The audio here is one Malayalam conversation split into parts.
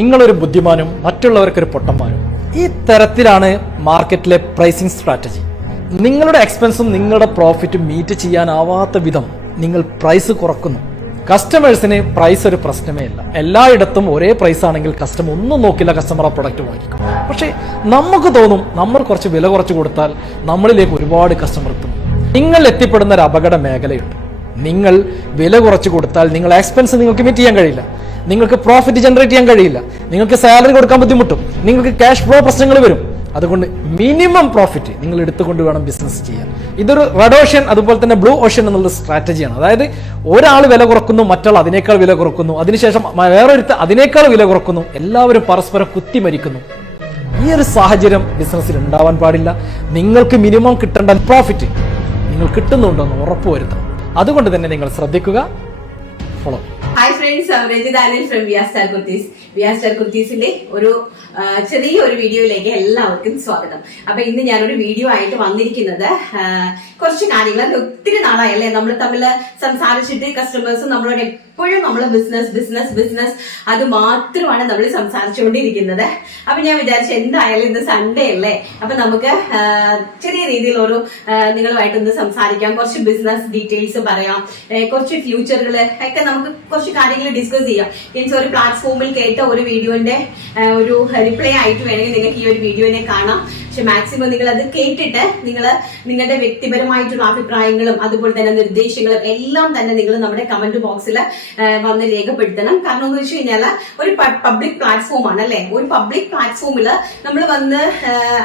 നിങ്ങളൊരു ബുദ്ധിമാനും മറ്റുള്ളവർക്കൊരു പൊട്ടന്മാരും. ഈ തരത്തിലാണ് മാർക്കറ്റിലെ പ്രൈസിംഗ് സ്ട്രാറ്റജി. നിങ്ങളുടെ എക്സ്പെൻസും നിങ്ങളുടെ പ്രോഫിറ്റും മീറ്റ് ചെയ്യാനാവാത്ത വിധം നിങ്ങൾ പ്രൈസ് കുറക്കുന്നു. കസ്റ്റമേഴ്സിന് പ്രൈസ് ഒരു പ്രശ്നമേ അല്ല. എല്ലായിടത്തും ഒരേ പ്രൈസ് ആണെങ്കിൽ കസ്റ്റമർ ഒന്നും നോക്കില്ല, കസ്റ്റമർ ആ പ്രൊഡക്റ്റ് വാങ്ങിക്കും. പക്ഷേ നമുക്ക് തോന്നും നമ്മൾ കുറച്ച് വില കുറച്ച് കൊടുത്താൽ നമ്മളിലേക്ക് ഒരുപാട് കസ്റ്റമർ എത്തും. നിങ്ങൾ എത്തിപ്പെടുന്ന ഒരു അപകട മേഖലയുണ്ട്. നിങ്ങൾ വില കുറച്ച് കൊടുത്താൽ നിങ്ങൾ എക്സ്പെൻസ് നിങ്ങൾക്ക് മീറ്റ് ചെയ്യാൻ കഴിയില്ല, നിങ്ങൾക്ക് പ്രോഫിറ്റ് ജനറേറ്റ് ചെയ്യാൻ കഴിയില്ല, നിങ്ങൾക്ക് സാലറി കൊടുക്കാൻ ബുദ്ധിമുട്ടും, നിങ്ങൾക്ക് ക്യാഷ് ഫ്ലോ പ്രശ്നങ്ങൾ വരും. അതുകൊണ്ട് മിനിമം പ്രോഫിറ്റ് നിങ്ങൾ എടുത്തുകൊണ്ട് വേണം ബിസിനസ് ചെയ്യാൻ. ഇതൊരു റെഡ് ഓഷ്യൻ അതുപോലെ തന്നെ ബ്ലൂ ഓഷ്യൻ എന്നുള്ള സ്ട്രാറ്റജിയാണ്. അതായത് ഒരാൾ വില കുറക്കുന്നു, മറ്റാൾ അതിനേക്കാൾ വില കുറക്കുന്നു, അതിനുശേഷം വേറൊരുത്ത അതിനേക്കാൾ വില കുറക്കുന്നു, എല്ലാവരും പരസ്പരം കുത്തിമരിക്കുന്നു. ഈ ഒരു സാഹചര്യം ബിസിനസ്സിൽ ഉണ്ടാവാൻ പാടില്ല. നിങ്ങൾക്ക് മിനിമം കിട്ടേണ്ട പ്രോഫിറ്റ് നിങ്ങൾ കിട്ടുന്നുണ്ടെന്ന് ഉറപ്പുവരുത്തണം. അതുകൊണ്ട് തന്നെ നിങ്ങൾ ശ്രദ്ധിക്കുക. Follow. Hi friends, Rajitha Anil from Viya star kurtis. Viya star കുർത്തീസിന്റെ ഒരു ചെറിയൊരു വീഡിയോയിലേക്ക് എല്ലാവർക്കും സ്വാഗതം. അപ്പൊ ഇന്ന് ഞാനൊരു വീഡിയോ ആയിട്ട് വന്നിരിക്കുന്നത് കുറച്ച് കാര്യങ്ങൾ. ഒത്തിരി നാളായല്ലേ നമ്മൾ തമ്മിൽ സംസാരിച്ചിട്ട്. കസ്റ്റമേഴ്സും നമ്മളോട് എപ്പോഴും നമ്മൾ ബിസിനസ് അത് മാത്രമാണ് നമ്മൾ സംസാരിച്ചുകൊണ്ടിരിക്കുന്നത്. അപ്പൊ ഞാൻ വിചാരിച്ചു എന്തായാലും ഇന്ന് സൺഡേ അല്ലേ, അപ്പൊ നമുക്ക് ചെറിയ രീതിയിൽ ഒരു നിങ്ങളുമായിട്ടൊന്ന് സംസാരിക്കാം. കുറച്ച് ബിസിനസ് ഡീറ്റെയിൽസ് പറയാം, കുറച്ച് ഫ്യൂച്ചറുകള് ഒക്കെ നമുക്ക് കുറച്ച് കാര്യങ്ങൾ ഡിസ്കസ് ചെയ്യാം. മീൻസ് ഒരു പ്ലാറ്റ്ഫോമിൽ കേട്ട ഒരു വീഡിയോന്റെ ഒരു റിപ്ലൈ ആയിട്ട് വേണമെങ്കിൽ നിങ്ങൾക്ക് ഈ ഒരു വീഡിയോനെ കാണാം. പക്ഷെ മാക്സിമം നിങ്ങൾ അത് കേട്ടിട്ട് നിങ്ങളുടെ വ്യക്തിപരമായിട്ടുള്ള അഭിപ്രായങ്ങളും അതുപോലെ തന്നെ നിർദ്ദേശങ്ങളും എല്ലാം തന്നെ നിങ്ങൾ നമ്മുടെ കമന്റ് ബോക്സിൽ വന്ന് രേഖപ്പെടുത്തണം. കാരണം എന്ന് വെച്ച് കഴിഞ്ഞാൽ ഒരു പബ്ലിക് പ്ലാറ്റ്ഫോം ആണ് അല്ലെ. ഒരു പബ്ലിക് പ്ലാറ്റ്ഫോമില് നമ്മൾ വന്ന്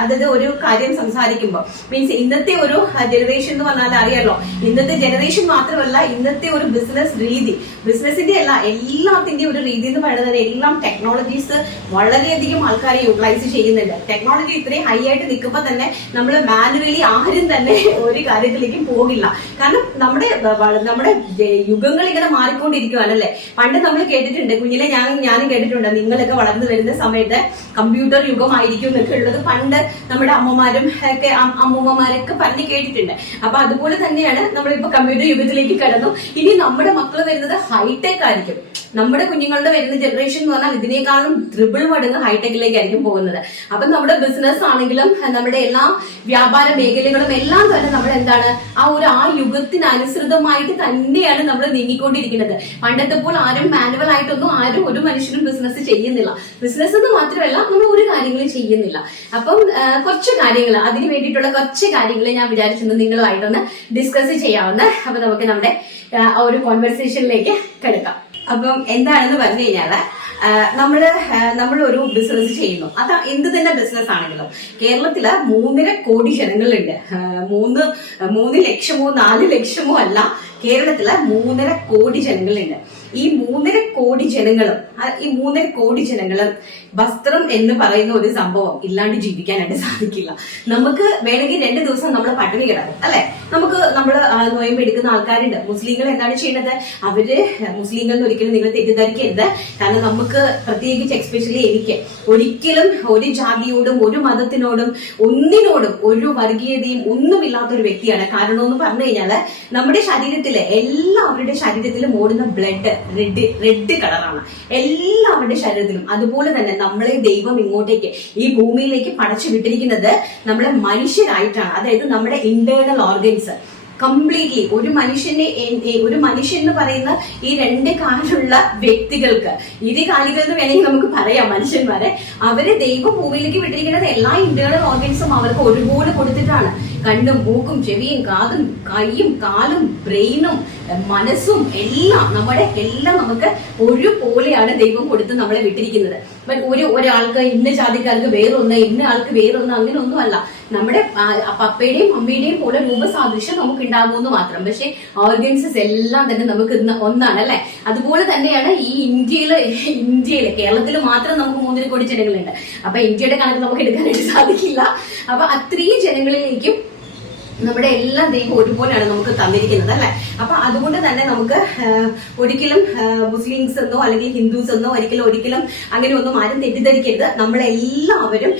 അതായത് ഒരു കാര്യം സംസാരിക്കുമ്പോൾ മീൻസ് ഇന്നത്തെ ഒരു ജനറേഷൻ എന്ന് പറഞ്ഞാൽ അറിയാലോ, ഇന്നത്തെ ജനറേഷൻ മാത്രമല്ല ഇന്നത്തെ ഒരു ബിസിനസ് രീതി, ബിസിനസിന്റെ എല്ലാത്തിന്റെയും ഒരു രീതി എന്ന് പറയുന്നത് എല്ലാം ടെക്നോളജീസ് വളരെയധികം ആൾക്കാരെ യൂട്ടിലൈസ് ചെയ്യുന്നുണ്ട്. ടെക്നോളജി ഇത്രയും ഹൈ ആയിട്ട് നിൽക്കുമ്പോൾ തന്നെ നമ്മൾ മാനുവലി ആരും തന്നെ ഒരു കാര്യത്തിലേക്കും പോകില്ല. കാരണം നമ്മുടെ യുഗങ്ങൾ ഇങ്ങനെ മാറിക്കൊണ്ടിരിക്കുകയാണല്ലേ. പണ്ട് നമ്മൾ കേട്ടിട്ടുണ്ട്, കുഞ്ഞിലെ ഞാനും കേട്ടിട്ടുണ്ട്, നിങ്ങളൊക്കെ വളർന്നു വരുന്ന സമയത്ത് കമ്പ്യൂട്ടർ യുഗമായിരിക്കും എന്നൊക്കെ ഉള്ളത് പണ്ട് നമ്മുടെ അമ്മമാരും ഒക്കെ അമ്മൂമ്മമാരൊക്കെ പറഞ്ഞ് കേട്ടിട്ടുണ്ട്. അപ്പൊ അതുപോലെ തന്നെയാണ് നമ്മളിപ്പോ കമ്പ്യൂട്ടർ യുഗത്തിലേക്ക് കടന്നു. ഇനി നമ്മുടെ മക്കൾ വരുന്നത് ഹൈടെക് ആയിരിക്കും. നമ്മുടെ കുഞ്ഞുങ്ങളുടെ വരുന്ന ജനറേഷൻ എന്ന് പറഞ്ഞാൽ ഇതിനേക്കാളും ട്രിപ്പിൾ മടങ്ങ് ഹൈടെക്കിലേക്കായിരിക്കും പോകുന്നത്. അപ്പൊ നമ്മുടെ ബിസിനസ് ആണെങ്കിലും നമ്മുടെ എല്ലാ വ്യാപാര മേഖലകളും എല്ലാം തന്നെ നമ്മൾ എന്താണ് ആ യുഗത്തിനനുസൃതമായിട്ട് തന്നെയാണ് നമ്മൾ നീങ്ങിക്കൊണ്ടിരിക്കുന്നത്. പണ്ടത്തെ പോലെ ആരും മാനുവൽ ആയിട്ടൊന്നും ആരും ഒരു മനുഷ്യനും ബിസിനസ് ചെയ്യുന്നില്ല. ബിസിനസ് എന്ന് മാത്രമല്ല നമ്മൾ ഒരു കാര്യങ്ങളും ചെയ്യുന്നില്ല. അപ്പം കുറച്ച് കാര്യങ്ങൾ, അതിന് വേണ്ടിയിട്ടുള്ള കുറച്ച് കാര്യങ്ങൾ ഞാൻ വിചാരിച്ചിരുന്നു നിങ്ങളുമായിട്ടൊന്ന് ഡിസ്കസ് ചെയ്യാവുന്ന. അപ്പൊ നമുക്ക് നമ്മുടെ ഒരു കോൺവെർസേഷനിലേക്ക് കിടക്കാം. അപ്പം എന്താണെന്ന് പറഞ്ഞു കഴിഞ്ഞാല് നമ്മൾ ഒരു ബിസിനസ് ചെയ്യുന്നു. അത് എന്ത് തന്നെ ബിസിനസ് ആണെങ്കിലും കേരളത്തില് 3.5 കോടി ജനങ്ങളുണ്ട്. 3 ലക്ഷമോ 4 ലക്ഷമോ അല്ല, കേരളത്തില് 3.5 കോടി ജനങ്ങളുണ്ട്. ഈ 3.5 കോടി ജനങ്ങളും വസ്ത്രം എന്ന് പറയുന്ന ഒരു സംഭവം ഇല്ലാണ്ട് ജീവിക്കാനായിട്ട് സാധിക്കില്ല. നമുക്ക് വേണമെങ്കിൽ 2 ദിവസം നമ്മൾ പട്ടിണി കിടക്കും അല്ലെ. നമ്മൾ നോയമ്പ് എടുക്കുന്ന ആൾക്കാരുണ്ട്. മുസ്ലിങ്ങൾ എന്താണ് ചെയ്യുന്നത്? അവര് മുസ്ലിങ്ങൾ ഒരിക്കലും നിങ്ങൾ തെറ്റിദ്ധരിക്കരുത്. കാരണം നമുക്ക് പ്രത്യേകിച്ച് എക്സ്പെഷ്യലി എനിക്ക് ഒരിക്കലും ഒരു ജാതിയോടും ഒരു മതത്തിനോടും ഒന്നിനോടും ഒരു വർഗീയതയും ഒന്നുമില്ലാത്ത ഒരു വ്യക്തിയാണ്. കാരണം എന്ന് പറഞ്ഞു കഴിഞ്ഞാല് നമ്മുടെ ശരീരത്തില് എല്ലാവരുടെ ശരീരത്തിലും ഓടുന്ന ബ്ലഡ് റെഡ് കളറാണ് എല്ലാവരുടെ ശരീരത്തിലും. അതുപോലെ തന്നെ നമ്മളെ ദൈവം ഇങ്ങോട്ടേക്ക് ഈ ഭൂമിയിലേക്ക് പടച്ചു വിട്ടിരിക്കുന്നത് നമ്മളെ മനുഷ്യരായിട്ടാണ്. അതായത് നമ്മുടെ ഇന്റേണൽ ഓർഗൻസ് കംപ്ലീറ്റ്ലി ഒരു മനുഷ്യൻ എന്ന് പറയുന്ന ഈ 2 കാലുള്ള വ്യക്തികൾക്ക്, ഇരുകാലികൾ എന്ന് വേണമെങ്കിൽ നമുക്ക് പറയാം മനുഷ്യന്മാരെ, അവരെ ദൈവം ഭൂമിയിലേക്ക് വിട്ടിരിക്കുന്നത് എല്ലാ ഇന്റേണൽ ഓർഗൻസും അവർക്ക് ഒരുപോലെ കൊടുത്തിട്ടാണ്. കണ്ണും മൂക്കും ചെവിയും കാതും കൈയും കാലും ബ്രെയിനും മനസ്സും എല്ലാം നമുക്ക് ഒരുപോലെയാണ് ദൈവം കൊടുത്ത് നമ്മളെ വിട്ടിരിക്കുന്നത്. ഒരാൾക്ക് ഇന്ന ജാതിക്കാർക്ക് വേറൊന്ന്, ഇന്ന ആൾക്ക് വേറൊന്ന്, അങ്ങനെ ഒന്നുമല്ല. നമ്മുടെ പപ്പയുടെയും അമ്മയുടെയും പോലെ രൂപസാദൃശ്യം നമുക്ക് ഉണ്ടാകുമെന്ന് മാത്രം. പക്ഷെ ഓർഗൻസസ് എല്ലാം തന്നെ നമുക്ക് ഒന്നാണ് അല്ലെ. അതുപോലെ തന്നെയാണ് ഈ ഇന്ത്യയില് കേരളത്തിൽ മാത്രം നമുക്ക് 3.5 കോടി ജനങ്ങളുണ്ട്. അപ്പൊ ഇന്ത്യയുടെ കണക്ക് നമുക്ക് എടുക്കാനായിട്ട് സാധിക്കില്ല. അപ്പൊ അത്രയും ജനങ്ങളിലേക്കും നമ്മുടെ എല്ലാ ദൈവം ഒരുപോലെയാണ് നമുക്ക് തന്നിരിക്കുന്നത് അല്ലെ. അപ്പൊ അതുകൊണ്ട് തന്നെ നമുക്ക് ഒരിക്കലും മുസ്ലിംസ് എന്നോ അല്ലെങ്കിൽ ഹിന്ദുസ് എന്നോ ഒരിക്കലും അങ്ങനെ ഒന്നും ആരും തെറ്റിദ്ധരിക്കരുത്. നമ്മളെല്ലാവരും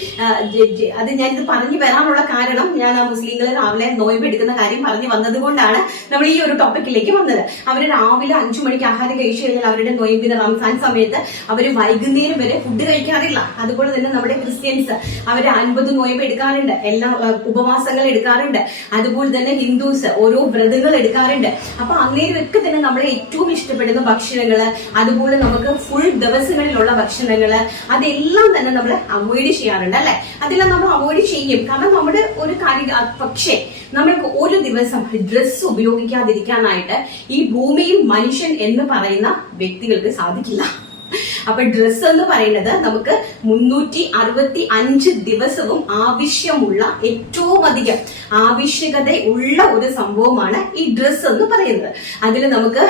അത് ഞാനിത് പറഞ്ഞു വരാനുള്ള കാരണം, ഞാൻ ആ മുസ്ലിങ്ങൾ രാവിലെ നോയമ്പ് എടുക്കുന്ന കാര്യം പറഞ്ഞു വന്നത് കൊണ്ടാണ് നമ്മൾ ഈ ഒരു ടോപ്പിക്കിലേക്ക് വന്നത്. അവര് രാവിലെ 5 മണിക്ക് ആഹാരം കഴിച്ചു കഴിഞ്ഞാൽ അവരുടെ നോയമ്പിന് റംസാൻ സമയത്ത് അവര് വൈകുന്നേരം വരെ ഫുഡ് കഴിക്കാറില്ല. അതുപോലെ തന്നെ നമ്മുടെ ക്രിസ്ത്യൻസ് അവര് 50 നോയമ്പ് എടുക്കാറുണ്ട്, എല്ലാ ഉപവാസങ്ങൾ എടുക്കാറുണ്ട്. അതുപോലെ തന്നെ ഹിന്ദുസ് ഓരോ വ്രതങ്ങൾ എടുക്കാറുണ്ട്. അപ്പൊ അങ്ങനെയൊക്കെ തന്നെ നമ്മളെ ഏറ്റവും ഇഷ്ടപ്പെടുന്ന ഭക്ഷണങ്ങള്, അതുപോലെ നമുക്ക് ഫുൾ ദിവസങ്ങളിലുള്ള ഭക്ഷണങ്ങള്, അതെല്ലാം തന്നെ നമ്മൾ അവോയ്ഡ് ചെയ്യാറുണ്ട് അല്ലെ. അതെല്ലാം നമ്മൾ അവോയ്ഡ് ചെയ്യും. കാരണം നമ്മുടെ ഒരു കാര്യം, പക്ഷേ നമ്മൾക്ക് ഒരു ദിവസം ഡ്രസ്സ് ഉപയോഗിക്കാതിരിക്കാനായിട്ട് ഈ ഭൂമിയിൽ മനുഷ്യൻ എന്ന് പറയുന്ന വ്യക്തികൾക്ക് സാധിക്കില്ല. അപ്പൊ ഡ്രസ്സ് എന്ന് പറയുന്നത് നമുക്ക് 365 ദിവസവും ആവശ്യമുള്ള ഏറ്റവും അധികം ആവശ്യകത ഉള്ള ഒരു സംഭവമാണ് ഈ ഡ്രസ്സ് എന്ന് പറയുന്നത്. അതിൽ നമുക്ക്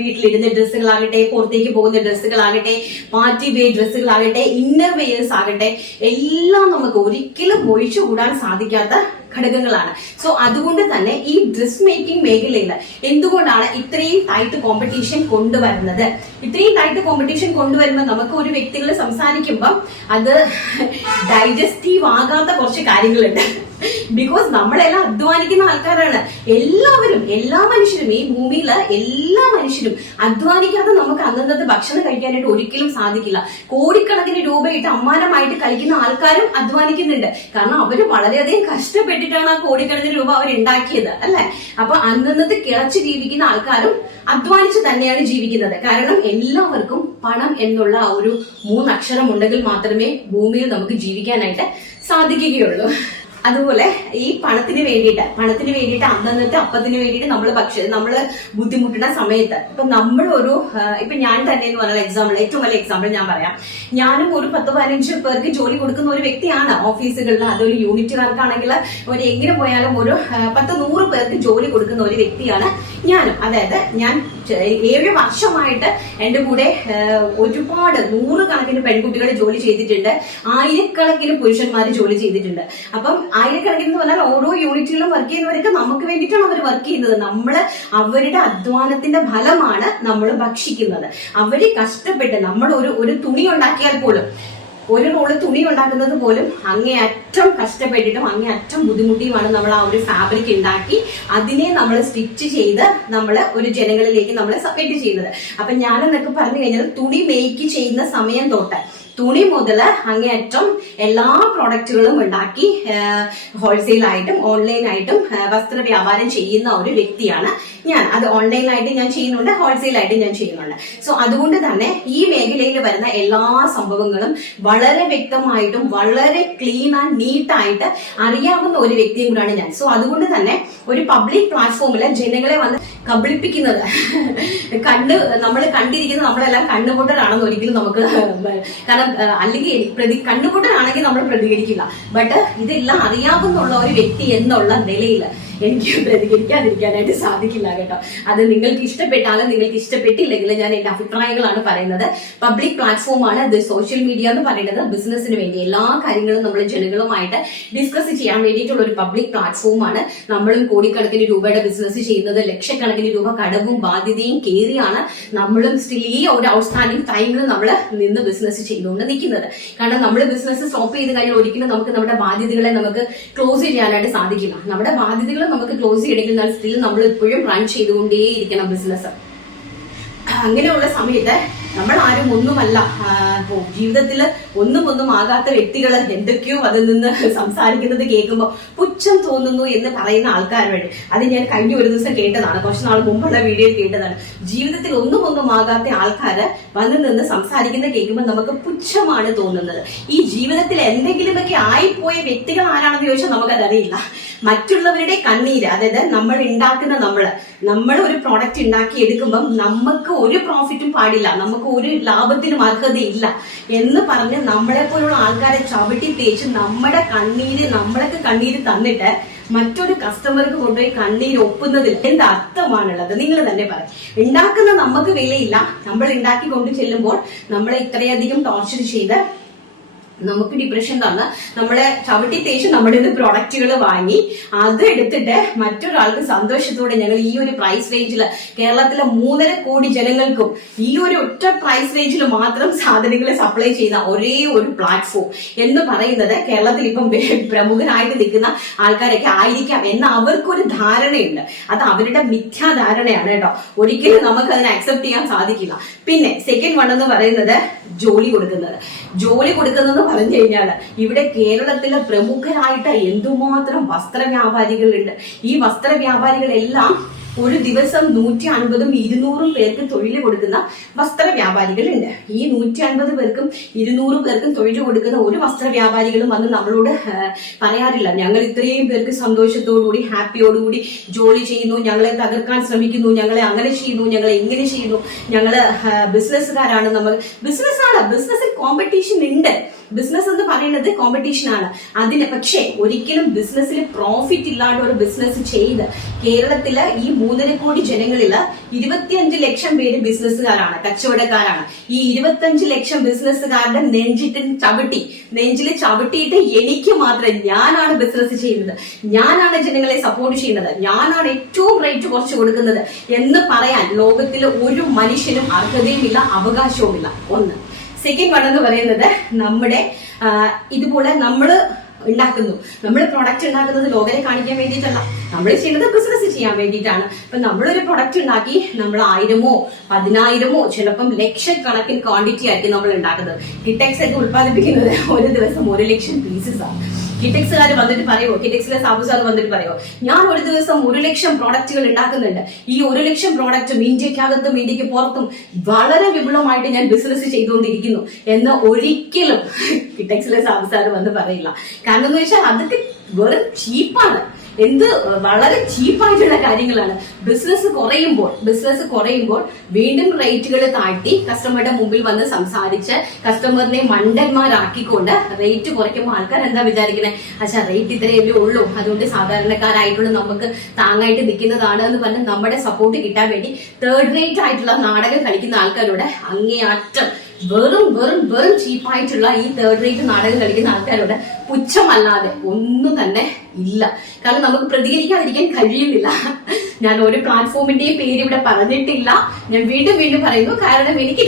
വീട്ടിലിരുന്ന ഡ്രസ്സുകളാകട്ടെ, പുറത്തേക്ക് പോകുന്ന ഡ്രസ്സുകളാകട്ടെ, പാർട്ടി വെയർ ഡ്രസ്സുകളാകട്ടെ, ഇന്നർ വെയേഴ്സ് ആകട്ടെ, എല്ലാം നമുക്ക് ഒരിക്കലും ഒഴിച്ചുകൂടാൻ സാധിക്കാത്ത ഘടകങ്ങളാണ്. സോ അതുകൊണ്ട് തന്നെ ഈ ഡ്രസ് മേക്കിംഗ് മേഖലയിൽ എന്തുകൊണ്ടാണ് ഇത്രയും ടൈറ്റ് കോമ്പറ്റീഷൻ കൊണ്ടുവരുന്നത്? ഇത്രയും ടൈറ്റ് കോമ്പറ്റീഷൻ കൊണ്ടുവരുമ്പോൾ നമുക്ക് ഒരു വ്യക്തികൾ സംസാരിക്കുമ്പോൾ അത് ഡൈജസ്റ്റീവ് ആകാത്ത കുറച്ച് കാര്യങ്ങളുണ്ട്. ബിക്കോസ് നമ്മളെല്ലാം അധ്വാനിക്കുന്ന ആൾക്കാരാണ്. എല്ലാവരും, എല്ലാ മനുഷ്യരും, ഈ ഭൂമിയില് എല്ലാ മനുഷ്യരും അധ്വാനിക്കാതെ നമുക്ക് അന്നത്തെ ഭക്ഷണം കഴിക്കാനായിട്ട് ഒരിക്കലും സാധിക്കില്ല. കോടിക്കണക്കിന് രൂപ ഇട്ട് അമ്മാനമായിട്ട് കഴിക്കുന്ന ആൾക്കാരും അധ്വാനിക്കുന്നുണ്ട്. കാരണം അവര് വളരെയധികം കഷ്ടപ്പെട്ടിട്ടാണ് ആ കോടിക്കണക്കിന് രൂപ അവർ ഉണ്ടാക്കിയത് അല്ലെ. അപ്പൊ അന്നത്തെ കിളച്ച് ജീവിക്കുന്ന ആൾക്കാരും അധ്വാനിച്ച് തന്നെയാണ് ജീവിക്കുന്നത്. കാരണം എല്ലാവർക്കും പണം എന്നുള്ള ആ ഒരു 3 അക്ഷരം ഉണ്ടെങ്കിൽ മാത്രമേ ഭൂമിയിൽ നമുക്ക് ജീവിക്കാനായിട്ട് സാധിക്കുകയുള്ളൂ. അതുപോലെ ഈ പണത്തിന് വേണ്ടിയിട്ട് അന്നത്തെ അപ്പത്തിന് വേണ്ടിയിട്ട് നമ്മള് ബുദ്ധിമുട്ടുന്ന സമയത്ത് ഇപ്പൊ ഇപ്പൊ ഞാൻ തന്നെ എന്ന് പറയുന്ന എക്സാമ്പിൾ, ഏറ്റവും വലിയ എക്സാമ്പിൾ ഞാൻ പറയാം. ഞാനും ഒരു 10-15 പേർക്ക് ജോലി കൊടുക്കുന്ന ഒരു വ്യക്തിയാണ് ഓഫീസുകളിൽ. അതൊരു യൂണിറ്റുകാർക്കാണെങ്കിൽ എങ്ങനെ പോയാലും ഒരു 10-100 പേർക്ക് ജോലി കൊടുക്കുന്ന ഒരു വ്യക്തിയാണ് ഞാനും. അതായത് ഞാൻ 7 വർഷമായിട്ട് എന്റെ കൂടെ ഒരുപാട് 100 കണക്കിന് പെൺകുട്ടികൾ ജോലി ചെയ്തിട്ടുണ്ട്, 1000-കണക്കിന് പുരുഷന്മാർ ജോലി ചെയ്തിട്ടുണ്ട്. അപ്പം 1000-കണക്കിന് പറഞ്ഞാൽ ഓരോ യൂണിറ്റിലും വർക്ക് ചെയ്യുന്നവർക്ക് നമുക്ക് വേണ്ടിയിട്ടാണ് അവർ വർക്ക് ചെയ്യുന്നത്. അവരുടെ അധ്വാനത്തിന്റെ ഫലമാണ് നമ്മൾ ഭക്ഷിക്കുന്നത്. അവര് കഷ്ടപ്പെട്ട് നമ്മൾ ഒരു തുണി ഉണ്ടാക്കിയാൽ പോലും, ഒരു റോള് തുണി ഉണ്ടാക്കുന്നത് പോലും അങ്ങേയറ്റം കഷ്ടപ്പെട്ടിട്ടും അങ്ങേയറ്റം ബുദ്ധിമുട്ടിയുമാണ് നമ്മൾ ആ ഒരു ഫാബ്രിക് ഉണ്ടാക്കി അതിനെ നമ്മൾ സ്റ്റിച്ച് ചെയ്ത് നമ്മൾ ഒരു ജനങ്ങളിലേക്ക് നമ്മൾ സബ്മിറ്റ് ചെയ്യുന്നത്. അപ്പൊ ഞാനെന്നൊക്കെ പറഞ്ഞു കഴിഞ്ഞാൽ തുണി മേക്ക് ചെയ്യുന്ന സമയം തൊട്ട് തുണി മുതൽ അങ്ങേയറ്റം എല്ലാ പ്രോഡക്റ്റുകളും ഉണ്ടാക്കി ഹോൾസെയിലായിട്ടും ഓൺലൈനായിട്ടും വസ്ത്ര വ്യാപാരം ചെയ്യുന്ന ഒരു വ്യക്തിയാണ് ഞാൻ. അത് ഓൺലൈനായിട്ട് ഞാൻ ചെയ്യുന്നുണ്ട്, ഹോൾസെയിലായിട്ട് ഞാൻ ചെയ്യുന്നുണ്ട്. സോ അതുകൊണ്ട് തന്നെ ഈ മേഖലയിൽ വരുന്ന എല്ലാ സംഭവങ്ങളും വളരെ വ്യക്തമായിട്ടും വളരെ ക്ലീൻ ആൻഡ് നീറ്റായിട്ട് അറിയാവുന്ന ഒരു വ്യക്തിയും കൂടാണ് ഞാൻ. സോ അതുകൊണ്ട് തന്നെ ഒരു പബ്ലിക് പ്ലാറ്റ്ഫോമില് ജനങ്ങളെ വന്ന് കബളിപ്പിക്കുന്നത് നമ്മൾ കണ്ടിരിക്കുന്നത് നമ്മളെല്ലാം കണ്ണുപൊട്ടരാണെന്ന് ഒരിക്കലും നമുക്ക്, കാരണം അല്ലെങ്കിൽ കണ്ണുപൊട്ടനാണെങ്കിൽ നമ്മൾ പ്രതികരിക്കില്ല. ബട്ട് ഇതെല്ലാം അറിയാവുന്നുള്ള ഒരു വ്യക്തി എന്നുള്ള നിലയിൽ എനിക്ക് പ്രതികരിക്കാതിരിക്കാനായിട്ട് സാധിക്കില്ല കേട്ടോ. അത് നിങ്ങൾക്ക് ഇഷ്ടപ്പെട്ടാലും നിങ്ങൾക്ക് ഇഷ്ടപ്പെട്ടില്ലെങ്കിലും ഞാൻ എന്റെ അഭിപ്രായങ്ങളാണ് പറയുന്നത്. പബ്ലിക് പ്ലാറ്റ്ഫോമാണ് ഇത്. സോഷ്യൽ മീഡിയ എന്ന് പറയുന്നത് ബിസിനസിന് വേണ്ടി എല്ലാ കാര്യങ്ങളും നമ്മൾ ജനങ്ങളുമായിട്ട് ഡിസ്കസ് ചെയ്യാൻ വേണ്ടിയിട്ടുള്ള ഒരു പബ്ലിക് പ്ലാറ്റ്ഫോമാണ്. നമ്മളും കോടിക്കണക്കിന് രൂപയുടെ ബിസിനസ് ചെയ്യുന്നത്, ലക്ഷക്കണക്കിന് രൂപ കടവും ബാധ്യതയും കയറിയാണ് നമ്മളും സ്റ്റിൽ ഈ ഒരു ഔട്ട്സ്റ്റാൻഡിംഗ് ടൈമിൽ നമ്മൾ നിന്ന് ബിസിനസ് ചെയ്തുകൊണ്ട് നിൽക്കുന്നത്. കാരണം നമ്മൾ ബിസിനസ് സ്റ്റോപ്പ് ചെയ്ത് കഴിഞ്ഞാൽ ഒരിക്കലും നമുക്ക് നമ്മുടെ ബാധ്യതകളെ നമുക്ക് ക്ലോസ് ചെയ്യാനായിട്ട് സാധിക്കില്ല. നമ്മുടെ ബാധ്യതകൾ നമുക്ക് ക്ലോസ് ചെയ്യണമെങ്കിൽ സ്റ്റിൽ നമ്മൾ ഇപ്പോഴും റൺ ചെയ്തുകൊണ്ടേയിരിക്കണം ബിസിനസ്. അങ്ങനെയുള്ള സമയത്ത് നമ്മൾ ആരും ഒന്നുമല്ല, ജീവിതത്തിൽ ഒന്നും ആകാത്ത വ്യക്തികൾ എന്തൊക്കെയോ അതിൽ നിന്ന് സംസാരിക്കുന്നത് കേൾക്കുമ്പോൾ പുച്ഛം തോന്നുന്നു എന്ന് പറയുന്ന ആൾക്കാരുണ്ട്. അത് ഞാൻ കഴിഞ്ഞ ഒരു ദിവസം കേട്ടതാണ്, കുറച്ച് നാൾ മുമ്പുള്ള വീഡിയോയിൽ കേട്ടതാണ്. ജീവിതത്തിൽ ഒന്നും ആകാത്ത ആൾക്കാര് വന്നു നിന്ന് സംസാരിക്കുന്നത് കേൾക്കുമ്പോൾ നമുക്ക് പുച്ഛമാണ് തോന്നുന്നത്. ഈ ജീവിതത്തിൽ എന്തെങ്കിലുമൊക്കെ ആയിപ്പോയ വ്യക്തികൾ ആരാണെന്ന് ചോദിച്ചാൽ നമുക്കതറിയില്ല. മറ്റുള്ളവരുടെ കണ്ണീര്, അതായത് നമ്മൾ ഉണ്ടാക്കുന്ന നമ്മൾ ഒരു പ്രോഡക്റ്റ് ഉണ്ടാക്കി എടുക്കുമ്പോൾ നമുക്ക് ഒരു പ്രോഫിറ്റും പാടില്ല, നമുക്ക് ഒരു ലാഭത്തിനും അർഹതയില്ല എന്ന് പറഞ്ഞ് നമ്മളെ പോലുള്ള ആൾക്കാരെ ചവിട്ടി തേച്ച് നമ്മളൊക്കെ കണ്ണീര് തന്നിട്ട് മറ്റൊരു കസ്റ്റമർക്ക് കൊണ്ടുപോയി കണ്ണീര് ഒപ്പുന്നതിൽ എന്ത് അർത്ഥമാണുള്ളത്? നിങ്ങൾ തന്നെ പറയും. ഉണ്ടാക്കുന്ന നമുക്ക് വിലയില്ല, നമ്മൾ ഉണ്ടാക്കി കൊണ്ടു ചെല്ലുമ്പോൾ നമ്മളെ ഇത്രയധികം ടോർച്ചർ ചെയ്ത് നമുക്ക് ഡിപ്രഷൻ തന്ന് നമ്മളെ ചവിട്ടി തേച്ച് നമ്മുടെ ഇത് പ്രോഡക്റ്റുകൾ വാങ്ങി അത് എടുത്തിട്ട് മറ്റൊരാൾക്ക് സന്തോഷത്തോടെ ഞങ്ങൾ ഈ ഒരു പ്രൈസ് റേഞ്ചിൽ കേരളത്തിലെ 3.5 കോടി ജനങ്ങൾക്കും ഈ ഒരു ഒറ്റ പ്രൈസ് റേഞ്ചിൽ മാത്രം സാധനങ്ങൾ സപ്ലൈ ചെയ്യുന്ന ഒരേ ഒരു പ്ലാറ്റ്ഫോം എന്ന് പറയുന്നത് കേരളത്തിൽ ഇപ്പം പ്രമുഖനായിട്ട് നിൽക്കുന്ന ആൾക്കാരൊക്കെ ആയിരിക്കാം എന്ന് അവർക്കൊരു ധാരണയുണ്ട്. അത് അവരുടെ മിഥ്യാധാരണയാണ് കേട്ടോ. ഒരിക്കലും നമുക്ക് അതിനെ അക്സെപ്റ്റ് ചെയ്യാൻ സാധിക്കില്ല. പിന്നെ സെക്കൻഡ് വൺ എന്ന് പറയുന്നത് ജോലി കൊടുക്കുന്നത് പറഞ്ഞു കഴിഞ്ഞാല് ഇവിടെ കേരളത്തിലെ പ്രമുഖരായിട്ട് എന്തുമാത്രം വസ്ത്ര വ്യാപാരികളുണ്ട്. ഈ വസ്ത്ര വ്യാപാരികളെല്ലാം ഒരു ദിവസം 150ഉം 200ഉം പേർക്ക് തൊഴിൽ കൊടുക്കുന്ന വസ്ത്ര വ്യാപാരികളുണ്ട്. ഈ 150 പേർക്കും 200 പേർക്കും തൊഴിൽ കൊടുക്കുന്ന ഒരു വസ്ത്ര വ്യാപാരികളും വന്ന് നമ്മളോട് പറയാറില്ല ഞങ്ങൾ ഇത്രയും പേർക്ക് സന്തോഷത്തോടുകൂടി ഹാപ്പിയോടുകൂടി ജോലി ചെയ്യുന്നു, ഞങ്ങളെ തകർക്കാൻ ശ്രമിക്കുന്നു, ഞങ്ങളെ അങ്ങനെ ചെയ്യുന്നു, ഞങ്ങളെ ഇങ്ങനെ ചെയ്യുന്നു, ഞങ്ങള് ബിസിനസ്സുകാരാണ്. നമ്മൾ ബിസിനസ്സിൽ കോമ്പറ്റീഷൻ ഉണ്ട്. ബിസിനസ് എന്ന് പറയുന്നത് കോമ്പറ്റീഷൻ ആണ്. അതിന് പക്ഷേ ഒരിക്കലും ബിസിനസ്സിൽ പ്രോഫിറ്റ് ഇല്ലാണ്ട് ഒരു ബിസിനസ് ചെയ്ത് കേരളത്തില് ഈ 3.5 കോടി ജനങ്ങളില് 25 ലക്ഷം പേര് ബിസിനസ്സുകാരാണ്, കച്ചവടക്കാരാണ്. ഈ 25 ലക്ഷം ബിസിനസ്സുകാരുടെ നെഞ്ചിൽ ചവിട്ടിയിട്ട് എനിക്ക് മാത്രം ഞാനാണ് ബിസിനസ് ചെയ്യുന്നത്, ഞാനാണ് ജനങ്ങളെ സപ്പോർട്ട് ചെയ്യുന്നത്, ഞാനാണ് ഏറ്റവും റേറ്റ് കുറച്ച് കൊടുക്കുന്നത് എന്ന് പറയാൻ ലോകത്തിലെ ഒരു മനുഷ്യനും അർഹതയുമില്ല, അവകാശവുമില്ല. ഒന്ന്. സെക്കൻഡ് വൺ എന്ന് പറയുന്നത് നമ്മുടെ ഇതുപോലെ നമ്മൾ പ്രൊഡക്റ്റ് ഉണ്ടാക്കുന്നത് ലോകരെ കാണിക്കാൻ വേണ്ടിയിട്ടല്ല, നമ്മൾ ചെയ്യുന്നത് ബിസിനസ് ചെയ്യാൻ വേണ്ടിയിട്ടാണ്. അപ്പൊ നമ്മളൊരു പ്രൊഡക്റ്റ് ഉണ്ടാക്കി നമ്മൾ 1000മോ 10,000മോ ചിലപ്പം ലക്ഷക്കണക്കിന് ക്വാണ്ടിറ്റി ആയിരിക്കും നമ്മൾ ഉണ്ടാക്കുന്നത്. കിറ്റെക്സ് ഒക്കെ ഉത്പാദിപ്പിക്കുന്നത് ഒരു ദിവസം 1 ലക്ഷം പീസസ് ആണ്. കിറ്റെക്സുകാർ വന്നിട്ട് പറയുമോ, കിറ്റെക്സിലെ സാബു സാർ വന്നിട്ട് പറയുമോ ഞാൻ ഒരു ദിവസം 1 ലക്ഷം പ്രോഡക്റ്റുകൾ ഉണ്ടാക്കുന്നുണ്ട്, ഈ 1 ലക്ഷം പ്രോഡക്റ്റും ഇന്ത്യക്കകത്തും ഇന്ത്യക്ക് പുറത്തും വളരെ വിപുലമായിട്ട് ഞാൻ ബിസിനസ് ചെയ്തുകൊണ്ടിരിക്കുന്നു എന്ന് ഒരിക്കലും കിറ്റെക്സിലെ സാബു സാർ വന്ന് പറയില്ല. കാരണം എന്ന് വെച്ചാൽ അതൊക്കെ വെറും ചീപ്പാണ്. വളരെ ചീപ്പായിട്ടുള്ള കാര്യങ്ങളാണ്. ബിസിനസ് കുറയുമ്പോൾ വീണ്ടും റേറ്റുകൾ താഴ്ത്തി കസ്റ്റമറുടെ മുമ്പിൽ വന്ന് സംസാരിച്ച് കസ്റ്റമറിനെ മണ്ടന്മാരാക്കിക്കൊണ്ട് റേറ്റ് കുറയ്ക്കുമ്പോൾ ആൾക്കാർ എന്താ വിചാരിക്കുന്നത്, അച്ഛാ റേറ്റ് ഇത്രയല്ലേ ഉള്ളൂ, അതുകൊണ്ട് സാധാരണക്കാരായിട്ടുള്ള നമുക്ക് താങ്ങായിട്ട് നിൽക്കുന്നതാണ് എന്ന് പറഞ്ഞ് നമ്മുടെ സപ്പോർട്ട് കിട്ടാൻ വേണ്ടി തേർഡ് റേറ്റ് ആയിട്ടുള്ള നാടകം കളിക്കുന്ന ആൾക്കാരോട് അങ്ങേയറ്റം വെറും ചീപ്പായിട്ടുള്ള ഈ തേർഡ് റേറ്റ് നാടകം കളിക്കുന്ന ആൾക്കാരോട് പുച്ഛമല്ലാതെ ഒന്നും തന്നെ ഇല്ല. കാരണം നമുക്ക് പ്രതികരിക്കാതിരിക്കാൻ കഴിയുന്നില്ല. ഞാൻ ഒരു പ്ലാറ്റ്ഫോമിന്റെയും പേര് ഇവിടെ പറഞ്ഞിട്ടില്ല, ഞാൻ വീണ്ടും പറയുന്നു. കാരണം എനിക്ക്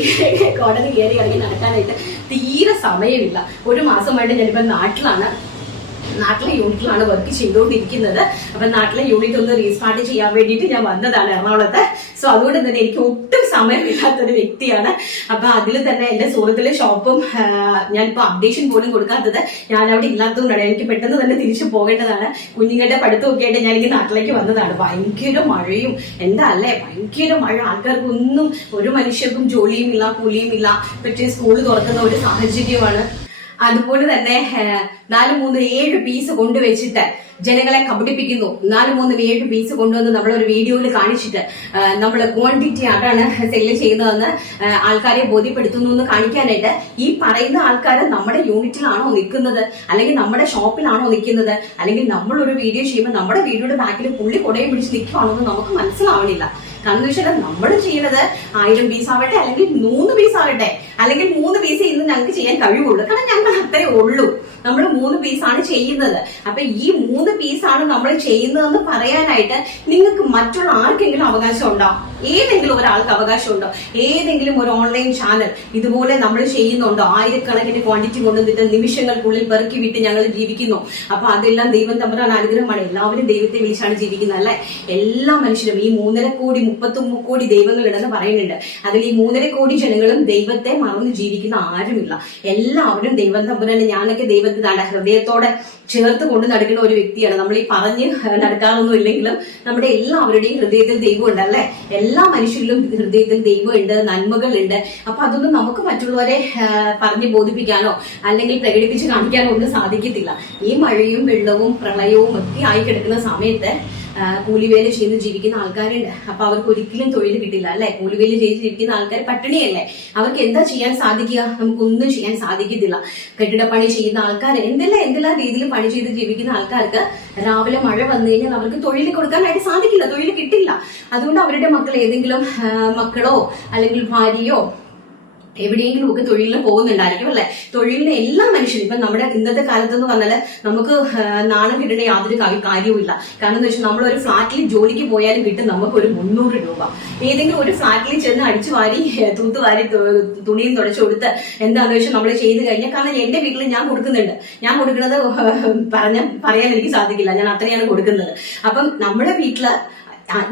കോടതി കയറി ഇറങ്ങി നടക്കാനായിട്ട് തീരെ സമയമില്ല. ഒരു മാസമായിട്ട് ഞാനിപ്പോ നാട്ടിലെ യൂണിറ്റിലാണ് വർക്ക് ചെയ്തുകൊണ്ടിരിക്കുന്നത്. അപ്പൊ നാട്ടിലെ യൂണിറ്റ് ഒന്ന് റീസ്റ്റാർട്ട് ചെയ്യാൻ വേണ്ടിയിട്ട് ഞാൻ വന്നതാണ് എറണാകുളത്ത്. സോ അതുകൊണ്ട് തന്നെ എനിക്ക് ഒട്ടും സമയമില്ലാത്തൊരു വ്യക്തിയാണ്. അപ്പൊ അതിൽ തന്നെ എന്റെ സുഹൃത്തിലെ ഷോപ്പും ഞാനിപ്പോ അപ്ഡേഷൻ പോലും കൊടുക്കാത്തത് ഞാൻ അവിടെ ഇല്ലാത്തതുകൊണ്ടാണ്. എനിക്ക് പെട്ടെന്ന് തന്നെ തിരിച്ചു പോകേണ്ടതാണ്. കുഞ്ഞുങ്ങളുടെ പഠിത്തമൊക്കെ ആയിട്ട് ഞാൻ ഈ നാട്ടിലേക്ക് വന്നതാണ്. ഭയങ്കര മഴയും ഭയങ്കര മഴ. ആൾക്കാർക്കൊന്നും ഒരു മനുഷ്യർക്കും ജോലിയും ഇല്ല, കൂലിയും ഇല്ല. പറ്റിയ സ്കൂൾ തുറക്കുന്ന ഒരു സാഹചര്യമാണ്. അതുപോലെ തന്നെ 4-3-7 പീസ് കൊണ്ടുവച്ചിട്ട് ജനങ്ങളെ കബഡിപ്പിക്കുന്നു. 4-3-7 പീസ് കൊണ്ടുവന്ന് നമ്മളൊരു വീഡിയോയിൽ കാണിച്ചിട്ട് നമ്മൾ ക്വാണ്ടിറ്റി ആരാണ് സെല്ല് ചെയ്യുന്നതെന്ന് ആൾക്കാരെ ബോധ്യപ്പെടുത്തുന്നു എന്ന് കാണിക്കാനായിട്ട് ഈ പറയുന്ന ആൾക്കാർ നമ്മുടെ യൂണിറ്റിലാണോ നിൽക്കുന്നത്, അല്ലെങ്കിൽ നമ്മുടെ ഷോപ്പിലാണോ നിൽക്കുന്നത്, അല്ലെങ്കിൽ നമ്മളൊരു വീഡിയോ ചെയ്യുമ്പോൾ നമ്മുടെ വീഡിയോയുടെ ബാക്കിൽ പുള്ളി കൊടയും പിടിച്ച് നിൽക്കുവാണോ എന്ന് നമുക്ക് മനസ്സിലാവണില്ല. കാരണം എന്ന് വെച്ചാൽ നമ്മൾ ചെയ്യുന്നത് 1000 പീസ് ആവട്ടെ, അല്ലെങ്കിൽ 3 പീസ് ആവട്ടെ, അല്ലെങ്കിൽ 3 പീസ് ഇന്ന് ഞങ്ങൾക്ക് ചെയ്യാൻ കഴിവുള്ളൂ. കാരണം ഞങ്ങൾ അത്രേ ഉള്ളൂ, നമ്മൾ 3 പീസാണ് ചെയ്യുന്നത്. അപ്പൊ ഈ 3 പീസാണ് നമ്മൾ ചെയ്യുന്നതെന്ന് പറയാനായിട്ട് നിങ്ങൾക്ക് മറ്റുള്ള ആർക്കെങ്കിലും അവകാശം ഉണ്ടോ? ഏതെങ്കിലും ഒരാൾക്ക് അവകാശമുണ്ടോ? ഏതെങ്കിലും ഒരു ഓൺലൈൻ ചാനൽ ഇതുപോലെ നമ്മൾ ചെയ്യുന്നുണ്ടോ? ആയിരക്കണക്കിന് ക്വാണ്ടിറ്റി കൊണ്ടുവന്നിട്ട് നിമിഷങ്ങൾക്കുള്ളിൽ പെറുക്കി വിട്ട് ഞങ്ങൾ ജീവിക്കുന്നു. അപ്പൊ അതെല്ലാം ദൈവം തമ്പുരാൻ അനുഗ്രഹമാണ്. എല്ലാവരും ദൈവത്തെ വിളിച്ചാണ് ജീവിക്കുന്നത് അല്ലെ? എല്ലാ മനുഷ്യരും ഈ 3.5 കോടി 33 കോടി ദൈവങ്ങളുണ്ടെന്ന് പറയുന്നുണ്ട്. അതിൽ ഈ 3.5 കോടി ജനങ്ങളും ദൈവത്തെ മറന്ന് ജീവിക്കുന്ന ആരുമില്ല. എല്ലാവരും ദൈവം തമ്പുരാനെ, ഞാനൊക്കെ ദൈവത്തെ ഹൃദയത്തോടെ ചേർത്ത് കൊണ്ട് നടക്കുന്ന ഒരു വ്യക്തിയാണ്. നമ്മൾ ഈ പറഞ്ഞ് നടക്കാറൊന്നും ഇല്ലെങ്കിലും നമ്മുടെ എല്ലാവരുടെയും ഹൃദയത്തിൽ ദൈവം ഉണ്ട് അല്ലെ? എല്ലാ മനുഷ്യരിലും ഹൃദയത്തിൽ ദൈവമുണ്ട്, നന്മകളുണ്ട്. അപ്പൊ അതൊന്നും നമുക്ക് മറ്റുള്ളവരെ പറഞ്ഞ് ബോധിപ്പിക്കാനോ അല്ലെങ്കിൽ പ്രകടിപ്പിച്ച് കാണിക്കാനോ ഒന്നും സാധിക്കത്തില്ല. ഈ മഴയും വെള്ളവും പ്രളയവും ഒക്കെ ആയി കിടക്കുന്ന സമയത്ത് കൂലിവേല ചെയ്ത് ജീവിക്കുന്ന ആൾക്കാരുണ്ട്. അപ്പൊ അവർക്ക് ഒരിക്കലും തൊഴിൽ കിട്ടില്ല അല്ലെ? കൂലിവേല ചെയ്ത് ജീവിക്കുന്ന ആൾക്കാർ പട്ടിണിയല്ലേ? അവർക്ക് എന്താ ചെയ്യാൻ സാധിക്കുക? നമുക്കൊന്നും ചെയ്യാൻ സാധിക്കത്തില്ല. കെട്ടിടപ്പണി ചെയ്യുന്ന ആൾക്കാർ എന്തെല്ലാം രീതിയിൽ പണി ചെയ്ത് ജീവിക്കുന്ന ആൾക്കാർക്ക് രാവിലെ മഴ വന്നു കഴിഞ്ഞാൽ അവർക്ക് തൊഴിൽ കൊടുക്കാനായിട്ട് സാധിക്കില്ല, തൊഴിൽ കിട്ടില്ല. അതുകൊണ്ട് അവരുടെ മക്കൾ ഏതെങ്കിലും മക്കളോ അല്ലെങ്കിൽ ഭാര്യയോ എവിടെയെങ്കിലും ഒക്കെ തൊഴിലിന് പോകുന്നുണ്ടായിരിക്കും അല്ലെ. തൊഴിലിന് എല്ലാ മനുഷ്യരും ഇപ്പൊ നമ്മുടെ ഇന്നത്തെ കാലത്ത് എന്ന് പറഞ്ഞാൽ നമുക്ക് നാണം കിട്ടേണ്ട യാതൊരു കാര്യവുമില്ല. കാരണം എന്ന് വെച്ചാൽ നമ്മൾ ഒരു ഫ്ലാറ്റിൽ ജോലിക്ക് പോയാലും കിട്ടും നമുക്ക് ഒരു 300 രൂപ. ഏതെങ്കിലും ഒരു ഫ്ലാറ്റിൽ ചെന്ന് അടിച്ചു വാരി തൂത്തുവാരി തുണിയും തുടച്ചു കൊടുത്ത് എന്താണെന്ന് വെച്ചാൽ നമ്മൾ ചെയ്ത് കഴിഞ്ഞാൽ, കാരണം എന്റെ വീട്ടിൽ ഞാൻ കൊടുക്കുന്നുണ്ട്, ഞാൻ കൊടുക്കുന്നത് പറയാൻ എനിക്ക് സാധിക്കില്ല, ഞാൻ അത്രയാണ് കൊടുക്കുന്നത്. അപ്പം നമ്മുടെ വീട്ടില്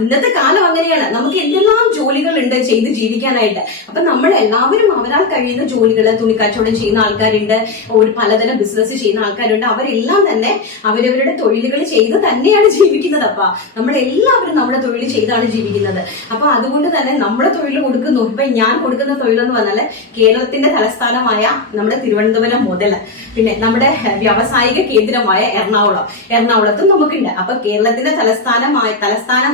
ഇന്നത്തെ കാലം അങ്ങനെയാണ്, നമുക്ക് എന്തെല്ലാം ജോലികൾ ഉണ്ട് ചെയ്ത് ജീവിക്കാനായിട്ട്. അപ്പൊ നമ്മൾ എല്ലാവരും അവരാൽ കഴിയുന്ന ജോലികൾ, തുണിക്കച്ചവടം ചെയ്യുന്ന ആൾക്കാരുണ്ട്, ഒരു പലതരം ബിസിനസ് ചെയ്യുന്ന ആൾക്കാരുണ്ട്, അവരെല്ലാം തന്നെ അവരവരുടെ തൊഴിലുകൾ ചെയ്ത് തന്നെയാണ് ജീവിക്കുന്നത്. അപ്പൊ നമ്മളെല്ലാവരും നമ്മുടെ തൊഴിൽ ചെയ്താണ് ജീവിക്കുന്നത്. അപ്പൊ അതുകൊണ്ട് തന്നെ നമ്മുടെ തൊഴിൽ കൊടുക്കുന്നു. ഇപ്പൊ ഞാൻ കൊടുക്കുന്ന തൊഴിലെന്ന് പറഞ്ഞാല് കേരളത്തിന്റെ തലസ്ഥാനമായ നമ്മുടെ തിരുവനന്തപുരം മുതൽ പിന്നെ നമ്മുടെ വ്യാവസായിക കേന്ദ്രമായ എറണാകുളത്തും നമുക്കുണ്ട്. അപ്പൊ കേരളത്തിന്റെ തലസ്ഥാന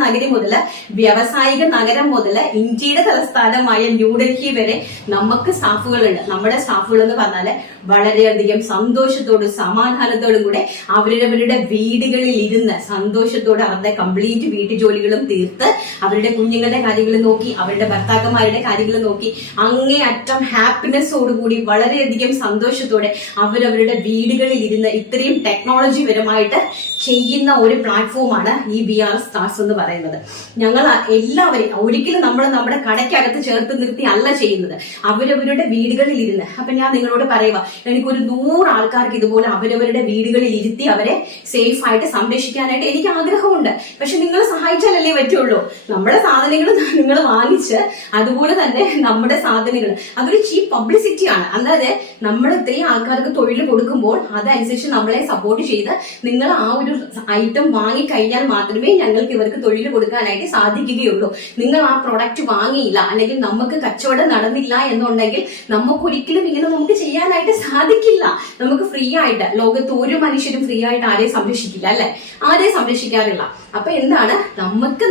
നഗരി മുതൽ വ്യാവസായിക നഗരം മുതൽ ഇന്ത്യയുടെ തലസ്ഥാനമായ ന്യൂഡൽഹി വരെ നമുക്ക് സ്റ്റാഫുകളുണ്ട്. നമ്മുടെ സ്റ്റാഫുകൾ എന്ന് പറഞ്ഞാല് വളരെയധികം സന്തോഷത്തോടും സമാധാനത്തോടും കൂടെ അവരവരുടെ വീടുകളിൽ ഇരുന്ന് സന്തോഷത്തോടെ അവരുടെ കംപ്ലീറ്റ് വീട്ടു ജോലികളും തീർത്ത് അവരുടെ കുഞ്ഞുങ്ങളുടെ കാര്യങ്ങൾ നോക്കി, അവരുടെ ഭർത്താക്കന്മാരുടെ കാര്യങ്ങൾ നോക്കി, അങ്ങേയറ്റം ഹാപ്പിനെസ്സോടുകൂടി വളരെയധികം സന്തോഷത്തോടെ അവരവരുടെ വീടുകളിൽ ഇരുന്ന് ഇത്രയും ടെക്നോളജി പരമായിട്ട് ചെയ്യുന്ന ഒരു പ്ലാറ്റ്ഫോമാണ് ഈ VR സ്റ്റാർസ് എന്ന് പറയുന്നത്. ഞങ്ങൾ എല്ലാവരും ഒരിക്കലും നമ്മൾ നമ്മുടെ കടയ്ക്കകത്ത് ചേർത്ത് നിർത്തി അല്ല ചെയ്യുന്നത്, അവരവരുടെ വീടുകളിൽ ഇരുന്ന്. അപ്പൊ ഞാൻ നിങ്ങളോട് പറയുക, എനിക്കൊരു 100 ആൾക്കാർക്ക് ഇതുപോലെ അവരവരുടെ വീടുകളിൽ ഇരുത്തി അവരെ സേഫ് ആയിട്ട് സംരക്ഷിക്കാനായിട്ട് എനിക്ക് ആഗ്രഹമുണ്ട്. പക്ഷെ നിങ്ങൾ സഹായിച്ചാലല്ലേ പറ്റുള്ളൂ. നമ്മുടെ സാധനങ്ങൾ നിങ്ങൾ വാങ്ങിച്ച് അതുപോലെ തന്നെ നമ്മുടെ സാധനങ്ങൾ അതൊരു ചീപ്പ് പബ്ലിസിറ്റിയാണ്. അല്ലാതെ നമ്മൾ ഇത്രയും ആൾക്കാർക്ക് തൊഴിൽ കൊടുക്കുമ്പോൾ അതനുസരിച്ച് നമ്മളെ സപ്പോർട്ട് ചെയ്ത് നിങ്ങൾ ആ ഒരു ഐറ്റം വാങ്ങിക്കഴിഞ്ഞാൽ മാത്രമേ ഞങ്ങൾക്ക് ഇവർക്ക് തൊഴിൽ കൊടുക്കാനായിട്ട് സാധിക്കുകയുള്ളൂ. നിങ്ങൾ ആ പ്രൊഡക്റ്റ് വാങ്ങിയില്ല, അല്ലെങ്കിൽ നമുക്ക് കച്ചവടം നടന്നില്ല എന്നുണ്ടെങ്കിൽ നമുക്കൊരിക്കലും ഇങ്ങനെ നമുക്ക് ചെയ്യാനായിട്ട് സാധിക്കില്ല. നമുക്ക് ഫ്രീ ആയിട്ട് ലോകത്ത് ഒരു മനുഷ്യരും ഫ്രീ ആയിട്ട് ആരെയും സംരക്ഷിക്കില്ല അല്ലെ, ആരെയും സംരക്ഷിക്കാറില്ല. അപ്പൊ എന്താണ് നമുക്ക്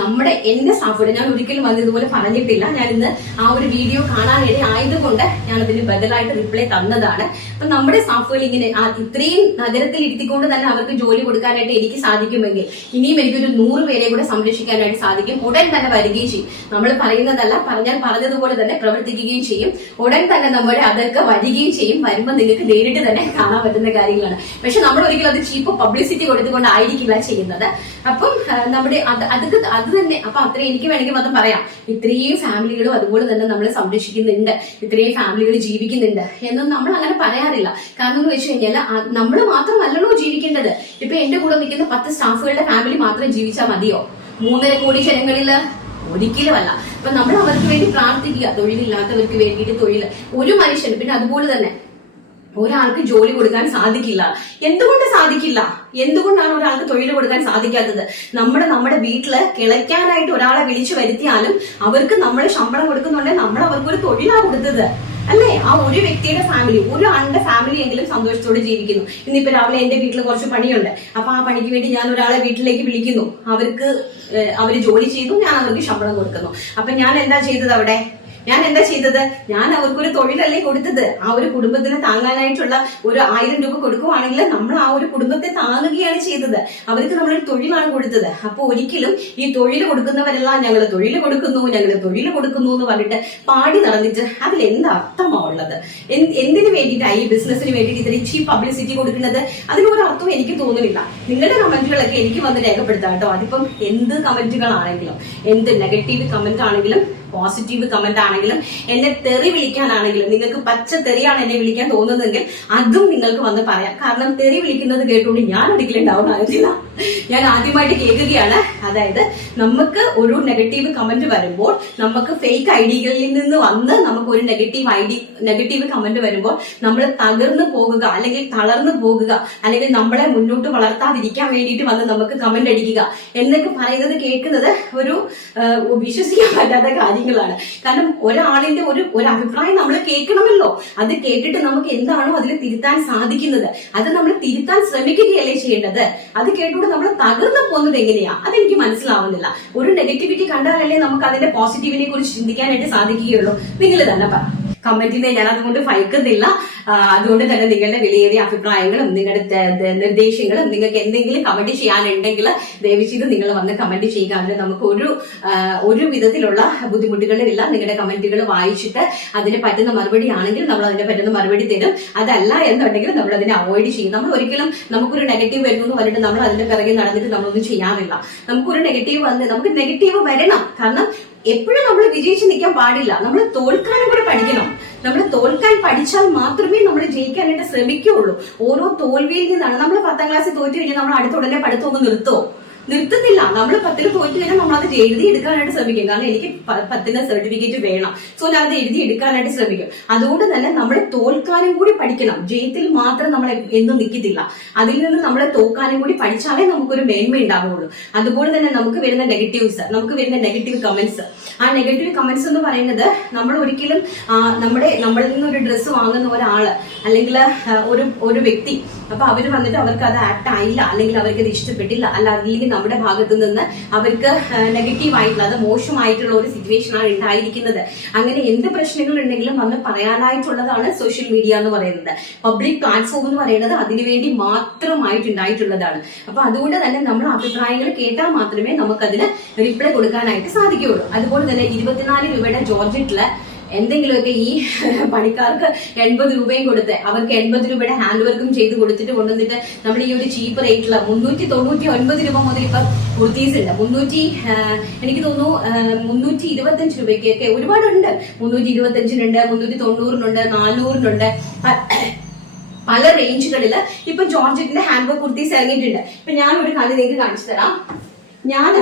നമ്മുടെ എന്റെ സ്റ്റാഫുകൾ ഞാൻ ഒരിക്കലും വന്ന് ഇതുപോലെ പറഞ്ഞിട്ടില്ല. ഞാൻ ഇന്ന് ആ ഒരു വീഡിയോ കാണാനിട ആയതുകൊണ്ട് ഞാൻ അതിന് ബദലായിട്ട് റിപ്ലൈ തന്നതാണ്. അപ്പൊ നമ്മുടെ സ്റ്റാഫുകൾ ഇങ്ങനെ ഇത്രയും നഗരത്തിൽ ഇരുത്തിക്കൊണ്ട് തന്നെ അവർക്ക് ജോലി കൊടുക്കാനായിട്ട് എനിക്ക് സാധിക്കുമെങ്കിൽ ഇനിയും എനിക്കൊരു 100 പേരെ കൂടെ സംരക്ഷിക്കാനായിട്ട് സാധിക്കും. ഉടൻ തന്നെ വരികയും ചെയ്യും. നമ്മൾ പറയുന്നതല്ല, പറഞ്ഞതുപോലെ തന്നെ പ്രവർത്തിക്കുകയും ചെയ്യും. ഉടൻ തന്നെ നമ്മുടെ അതൊക്കെ വരികയും ചെയ്യും. വരുമ്പോൾ നിങ്ങൾക്ക് നേരിട്ട് തന്നെ കാണാൻ പറ്റുന്ന കാര്യങ്ങളാണ്. പക്ഷെ നമ്മൾ ഒരിക്കലും അത് ചീപ്പ് പബ്ലിസിറ്റി കൊടുത്തുകൊണ്ടായിരിക്കില്ല ചെയ്യുന്നത്. അപ്പം നമ്മുടെ അത് തന്നെ അപ്പൊ അത്ര എനിക്ക് വേണമെങ്കിൽ അത് പറയാം. ഇത്രയും ഫാമിലികളും അതുപോലെ തന്നെ നമ്മളെ സംരക്ഷിക്കുന്നുണ്ട്, ഇത്രയും ഫാമിലികൾ ജീവിക്കുന്നുണ്ട് എന്നൊന്നും നമ്മൾ അങ്ങനെ പറയാറില്ല. കാരണം എന്ന് വെച്ച് കഴിഞ്ഞാൽ നമ്മൾ മാത്രമല്ലല്ലോ ജീവിക്കേണ്ടത്. ഇപ്പൊ എന്റെ കൂടെ നിൽക്കുന്ന 10 സ്റ്റാഫുകളുടെ ഫാമിലി മാത്രം ജീവിച്ചാൽ മതിയോ? 3.5 കോടി ജനങ്ങളില് ഒരിക്കലുമല്ല. അപ്പൊ നമ്മൾ അവർക്ക് വേണ്ടി പ്രാർത്ഥിക്കുക, തൊഴിലില്ലാത്തവർക്ക് വേണ്ടിയിട്ട് തൊഴിൽ. ഒരു മനുഷ്യന് പിന്നെ അതുപോലെ തന്നെ ഒരാൾക്ക് ജോലി കൊടുക്കാൻ സാധിക്കില്ല. എന്തുകൊണ്ട് സാധിക്കില്ല? എന്തുകൊണ്ടാണ് ഒരാൾക്ക് തൊഴിൽ കൊടുക്കാൻ സാധിക്കാത്തത്? നമ്മുടെ വീട്ടില് കിളയ്ക്കാനായിട്ട് ഒരാളെ വിളിച്ചു വരുത്തിയാലും അവർക്ക് നമ്മൾ ശമ്പളം കൊടുക്കുന്നുണ്ടെങ്കിൽ നമ്മൾ അവർക്കൊരു തൊഴിലാണ് കൊടുത്തത് അല്ലേ? ആ ഒരു വ്യക്തിയുടെ ഫാമിലി, ഒരു ആളുടെ ഫാമിലി എങ്കിലും സന്തോഷത്തോടെ ജീവിക്കുന്നു. ഇന്നിപ്പോ രാവിലെ എന്റെ വീട്ടിൽ കുറച്ച് പണിയുണ്ട്, അപ്പൊ ആ പണിക്ക് വേണ്ടി ഞാൻ ഒരാളെ വീട്ടിലേക്ക് വിളിക്കുന്നു, അവര് ജോലി ചെയ്തു, ഞാൻ അവർക്ക് ശമ്പളം കൊടുക്കുന്നു. അപ്പൊ ഞാൻ എന്താ ചെയ്തത് ഞാൻ അവർക്കൊരു തൊഴിലല്ലേ കൊടുത്തത്. ആ ഒരു കുടുംബത്തിന് താങ്ങാനായിട്ടുള്ള ഒരു 1000 രൂപ കൊടുക്കുവാണെങ്കിൽ നമ്മൾ ആ ഒരു കുടുംബത്തെ താങ്ങുകയാണ് ചെയ്തത്. അവർക്ക് നമ്മളൊരു തൊഴിലാണ് കൊടുത്തത്. അപ്പൊ ഒരിക്കലും ഈ തൊഴിൽ കൊടുക്കുന്നവരെല്ലാം ഞങ്ങൾ തൊഴിൽ കൊടുക്കുന്നു എന്ന് പറഞ്ഞിട്ട് പാടി നടന്നിട്ട് അതിൽ എന്ത് അർത്ഥമാ ഉള്ളത്? എന്തിനു വേണ്ടിയിട്ടാണ് ഈ ബിസിനസിന് വേണ്ടിയിട്ട് ഇത്രയും ചീപ്പ് പബ്ലിസിറ്റി കൊടുക്കുന്നത്? അതിനൊരു അർത്ഥം എനിക്ക് തോന്നുന്നില്ല. നിങ്ങളുടെ കമന്റുകളൊക്കെ എനിക്ക് വന്ന് രേഖപ്പെടുത്താം കേട്ടോ. അതിപ്പം എന്ത് കമന്റുകളാണെങ്കിലും, എന്ത് നെഗറ്റീവ് കമന്റ് ആണെങ്കിലും, പോസിറ്റീവ് കമന്റ് ആണെങ്കിലും, എന്നെ തെറി വിളിക്കാനാണെങ്കിലും, നിങ്ങൾക്ക് പച്ച തെറിയാണ് എന്നെ വിളിക്കാൻ തോന്നുന്നതെങ്കിൽ അതും നിങ്ങൾക്ക് വന്ന് പറയാം. കാരണം തെറി വിളിക്കുന്നത് കേട്ടുകൊണ്ട് ഞാൻ ഒരിക്കലും ഡൗൺ ആകുന്നില്ല. ഞാൻ ആദ്യമായിട്ട് കേൾക്കുകയാണ്. അതായത് നമുക്ക് ഒരു നെഗറ്റീവ് കമന്റ് വരുമ്പോൾ, നമുക്ക് ഫേക്ക് ഐഡികളിൽ നിന്ന് വന്ന് നമുക്ക് ഒരു നെഗറ്റീവ് കമന്റ് വരുമ്പോൾ നമ്മൾ തകർന്നു പോകുക, അല്ലെങ്കിൽ തളർന്നു പോകുക, അല്ലെങ്കിൽ നമ്മളെ മുന്നോട്ട് വളർത്താതിരിക്കാൻ വേണ്ടിയിട്ട് വന്ന് നമുക്ക് കമന്റ് അടിക്കുക എന്നൊക്കെ പറയുന്നത് കേൾക്കുന്നത് ഒരു വിശ്വസിക്കാൻ പറ്റാത്ത കാര്യങ്ങളാണ്. കാരണം ഒരാളിന്റെ ഒരു അഭിപ്രായം നമ്മൾ കേൾക്കണമല്ലോ. അത് കേട്ടിട്ട് നമുക്ക് എന്താണോ അതിൽ തിരുത്താൻ സാധിക്കുന്നത് അത് നമ്മൾ തിരുത്താൻ ശ്രമിക്കുകയല്ലേ ചെയ്യേണ്ടത്. അത് കേട്ടുകൊണ്ട് നമ്മൾ തകർന്നു പോകുന്നത് എങ്ങനെയാ? അതെനിക്ക് മനസ്സിലാവുന്നില്ല. ഒരു നെഗറ്റിവിറ്റി കണ്ടാലല്ലേ നമുക്ക് അതിന്റെ പോസിറ്റീവിനെ കുറിച്ച് ചിന്തിക്കാനായിട്ട് സാധിക്കുകയുള്ളൂ. നിങ്ങൾ തന്നെ പറ. കമന്റിനെ ഞാൻ അതുകൊണ്ട് ഭയക്കുന്നില്ല. അതുകൊണ്ട് തന്നെ നിങ്ങളുടെ വിലയേറിയ അഭിപ്രായങ്ങളും നിങ്ങളുടെ നിർദ്ദേശങ്ങളും നിങ്ങൾക്ക് എന്തെങ്കിലും കമന്റ് ചെയ്യാനുണ്ടെങ്കിൽ ദയവ് ചെയ്ത് നിങ്ങൾ വന്ന് കമന്റ് ചെയ്യുക. അതിന് നമുക്ക് ഒരു വിധത്തിലുള്ള ബുദ്ധിമുട്ടുകളില്ല. നിങ്ങളുടെ കമന്റുകൾ വായിച്ചിട്ട് അതിന് പറ്റുന്ന മറുപടി ആണെങ്കിൽ നമ്മൾ അതിന് പറ്റുന്ന മറുപടി തരും. അതല്ല എന്നുണ്ടെങ്കിൽ നമ്മൾ അതിനെ അവോയ്ഡ് ചെയ്യും. നമ്മൾ ഒരിക്കലും നമുക്കൊരു നെഗറ്റീവ് വരുന്നു എന്ന് പറഞ്ഞിട്ട് നമ്മൾ അതിന്റെ പിറകെ നടന്നിട്ട് നമ്മളൊന്നും ചെയ്യാറില്ല. നമുക്കൊരു നെഗറ്റീവ് നമുക്ക് നെഗറ്റീവ് വരണം. കാരണം എപ്പോഴും നമ്മൾ വിജയിച്ച് നിൽക്കാൻ പാടില്ല. നമ്മൾ തോൽക്കാനും കൂടെ പഠിക്കണം. നമ്മൾ തോൽക്കാൻ പഠിച്ചാൽ മാത്രമേ നമ്മൾ ജയിക്കാനായിട്ട് ശ്രമിക്കുകയുള്ളൂ. ഓരോ തോൽവിയിൽ നിന്നാണ്. നമ്മൾ 10ാം ക്ലാസ്സിൽ തോറ്റു കഴിഞ്ഞാൽ നമ്മൾ അടുത്ത ഉടനെ പഠിത്തമൊന്നും നിർത്തുന്നില്ല. നമ്മൾ 10ൽ തോറ്റു കഴിഞ്ഞാൽ നമ്മൾ അത് എഴുതി എടുക്കാനായിട്ട് ശ്രമിക്കും. കാരണം എനിക്ക് 10ന് സർട്ടിഫിക്കറ്റ് വേണം. സോ ഞാൻ അത് എഴുതി എടുക്കാനായിട്ട് ശ്രമിക്കും. അതുകൊണ്ട് തന്നെ നമ്മൾ തോൽക്കാനും കൂടി പഠിക്കണം. ജയത്തിൽ മാത്രം നമ്മൾ എന്നും നിൽക്കത്തില്ല. അതിൽ നിന്ന് നമ്മൾ തോൽക്കാനും കൂടി പഠിച്ചാലേ നമുക്കൊരു മേന്മ ഉണ്ടാവുകയുള്ളൂ. അതുപോലെ തന്നെ നമുക്ക് വരുന്ന നെഗറ്റീവ്സ്, നമുക്ക് വരുന്ന നെഗറ്റീവ് കമന്റ്സ്, ആ നെഗറ്റീവ് കമന്റ്സ് എന്ന് പറയുന്നത് നമ്മൾ ഒരിക്കലും നമ്മളിൽ നിന്ന് ഒരു ഡ്രസ്സ് വാങ്ങുന്ന ഒരാള് അല്ലെങ്കിൽ ഒരു വ്യക്തി, അപ്പൊ അവര് വന്നിട്ട് അവർക്ക് അത് ആക്ട് ആയില്ല, അല്ലെങ്കിൽ അവർക്ക് അത് ഇഷ്ടപ്പെട്ടില്ല, അല്ലെങ്കിൽ നമ്മുടെ ഭാഗത്തു നിന്ന് അവർക്ക് നെഗറ്റീവ് ആയിട്ടുള്ള, അത് മോശമായിട്ടുള്ള ഒരു സിറ്റുവേഷൻ ആണ് ഉണ്ടായിരിക്കുന്നത്. അങ്ങനെ എന്ത് പ്രശ്നങ്ങൾ ഉണ്ടെങ്കിലും വന്ന് പറയാനായിട്ടുള്ളതാണ് സോഷ്യൽ മീഡിയ എന്ന് പറയുന്നത്. പബ്ലിക് പ്ലാറ്റ്ഫോം എന്ന് പറയുന്നത് അതിനുവേണ്ടി മാത്രമായിട്ടുണ്ടായിട്ടുള്ളതാണ്. അപ്പൊ അതുകൊണ്ട് തന്നെ നമ്മൾ അഭിപ്രായങ്ങൾ കേട്ടാൽ മാത്രമേ നമുക്കതിന് റിപ്ലൈ കൊടുക്കാനായിട്ട് സാധിക്കുകയുള്ളൂ. അതുപോലെ തന്നെ 24 രൂപയുടെ ജോർജറ്റില് എന്തെങ്കിലുമൊക്കെ ഈ പണിക്കാർക്ക് 80 രൂപയും കൊടുത്ത് അവർക്ക് 80 രൂപയുടെ ഹാൻഡ് വർക്കും ചെയ്ത് കൊടുത്തിട്ട് കൊണ്ടുവന്നിട്ട് നമ്മൾ ഈ ഒരു ചീപ്പ് റേറ്റില് 399 രൂപ മുതൽ ഇപ്പൊ കുർത്തീസ് ഉണ്ട്. എനിക്ക് തോന്നുന്നു 325 രൂപയ്ക്കൊക്കെ ഒരുപാടുണ്ട്. 325-നുണ്ട്, 390-നുണ്ട്, 400-നുണ്ട്. പല റേഞ്ചുകളില് ഇപ്പൊ ജോർജറ്റിന്റെ ഹാൻഡ് വർക്ക് കുർത്തീസ് ഇറങ്ങിയിട്ടുണ്ട്. ഇപ്പൊ ഞാൻ ഒരു കാര്യം നിങ്ങൾക്ക് കാണിച്ചു തരാം. ഞാൻ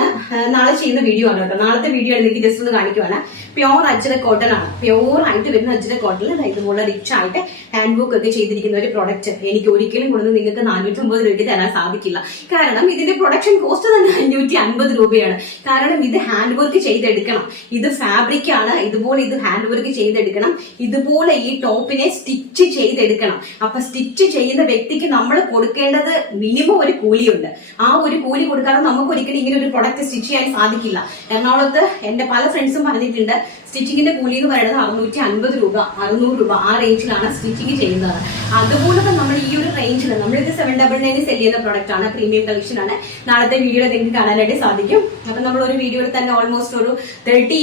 നാളെ ചെയ്യുന്ന വീഡിയോ ആണ് കേട്ടോ. നാളത്തെ വീഡിയോ ആണ് നിങ്ങൾക്ക് ജസ്റ്റ് ഒന്ന് കാണിക്കുവാണ്. പ്യോർ അജ്രക് കോട്ടൺ ആണ്. പ്യോർ ആയിട്ട് വരുന്ന അജ്രക് കോട്ടണിൽ ഇതുപോലെ റിച്ച് ആയിട്ട് ഹാൻഡ് വർക്ക് ഒക്കെ ചെയ്തിരിക്കുന്ന ഒരു പ്രൊഡക്റ്റ് എനിക്ക് ഒരിക്കലും കൊണ്ടു നിങ്ങൾക്ക് 450 രൂപയ്ക്ക് തരാൻ സാധിക്കില്ല. കാരണം ഇതിന്റെ പ്രൊഡക്ഷൻ കോസ്റ്റ് തന്നെ 550 രൂപയാണ്. കാരണം ഇത് ഹാൻഡ് വർക്ക് ചെയ്തെടുക്കണം. ഇത് ഫാബ്രിക് ആണ്. ഇതുപോലെ ഇത് ഹാൻഡ് വർക്ക് ചെയ്തെടുക്കണം. ഇതുപോലെ ഈ ടോപ്പിനെ സ്റ്റിച്ച് ചെയ്തെടുക്കണം. അപ്പൊ സ്റ്റിച്ച് ചെയ്യുന്ന വ്യക്തിക്ക് നമ്മൾ കൊടുക്കേണ്ടത് മിനിമം ഒരു കൂലിയുണ്ട്. ആ ഒരു കൂലി കൊടുക്കാതെ നമുക്ക് ഒരിക്കലും ഇങ്ങനെ ഒരു പ്രൊഡക്റ്റ് സ്റ്റിച്ച് ചെയ്യാൻ സാധിക്കില്ല. എറണാകുളത്ത് എന്റെ പല ഫ്രണ്ട്സും പറഞ്ഞിട്ടുണ്ട് സ്റ്റിച്ചിങ്ങിന്റെ കൂലി എന്ന് പറയുന്നത് 650 രൂപ, 600 രൂപ, ആ റേഞ്ചിലാണ് സ്റ്റിച്ചിങ് ചെയ്യുന്നത്. അതുപോലെ നമ്മൾ ഈ ഒരു റേഞ്ചിൽ നമ്മളിത് 799 സെല് ചെയ്യുന്ന പ്രൊഡക്റ്റ് ആണ്. പ്രീമിയം കളക്ഷൻ ആണ്. നാളത്തെ വീഡിയോയിൽ നിങ്ങൾക്ക് കാണാനായിട്ട് സാധിക്കും. അപ്പൊ നമ്മൾ ഒരു വീഡിയോയിൽ തന്നെ ഓൾമോസ്റ്റ് ഒരു 30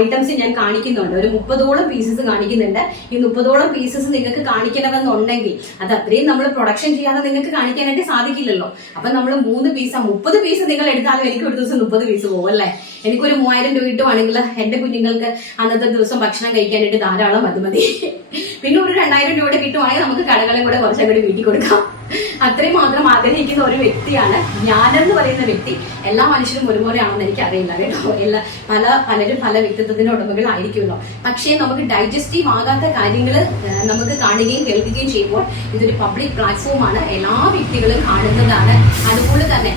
ഐറ്റംസ് ഞാൻ കാണിക്കുന്നുണ്ട്. ഒരു 30ഓളം പീസസ് കാണിക്കുന്നുണ്ട്. ഈ 30ഓളം പീസസ് നിങ്ങൾക്ക് കാണിക്കണമെന്നുണ്ടെങ്കിൽ അത് അത്രയും നമ്മൾ പ്രൊഡക്ഷൻ ചെയ്യാതെ നിങ്ങൾക്ക് കാണിക്കാനായിട്ട് സാധിക്കില്ലല്ലോ. അപ്പൊ നമ്മൾ 3 പീസ് 30 പീസ് നിങ്ങൾ എടുത്താലും എനിക്ക് ഒരു ദിവസം 30 പീസ് പോകും അല്ലേ. എനിക്കൊരു 3000 രൂപ കിട്ടുവാണെങ്കിൽ എന്റെ കുഞ്ഞുങ്ങൾക്ക് അന്നത്തെ ദിവസം ഭക്ഷണം കഴിക്കാനായിട്ട് ധാരാളം മതി. പിന്നെ ഒരു 2000 രൂപയുടെ കിട്ടുവാണെങ്കിൽ നമുക്ക് കടകളും കൂടെ കുറച്ചങ്ങോട്ട് വീട്ടിൽ കൊടുക്കാം. അത്രയും മാത്രം ആഗ്രഹിക്കുന്ന ഒരു വ്യക്തിയാണ് ഞാനെന്ന് പറയുന്ന വ്യക്തി. എല്ലാ മനുഷ്യരും ഒരുപോലെ ആണെന്ന് എനിക്ക് അറിയില്ല കേട്ടോ. പലരും പല വ്യക്തിത്വത്തിന്റെ ഉടമകളായിരിക്കുമല്ലോ. പക്ഷേ നമുക്ക് ഡൈജസ്റ്റീവ് ആകാത്ത കാര്യങ്ങൾ നമുക്ക് കാണുകയും കേൾക്കുകയും ചെയ്യുമ്പോൾ ഇതൊരു പബ്ലിക് പ്ലാറ്റ്ഫോമാണ്. എല്ലാ വ്യക്തികളും കാണുന്നതാണ്. അതുപോലെ തന്നെ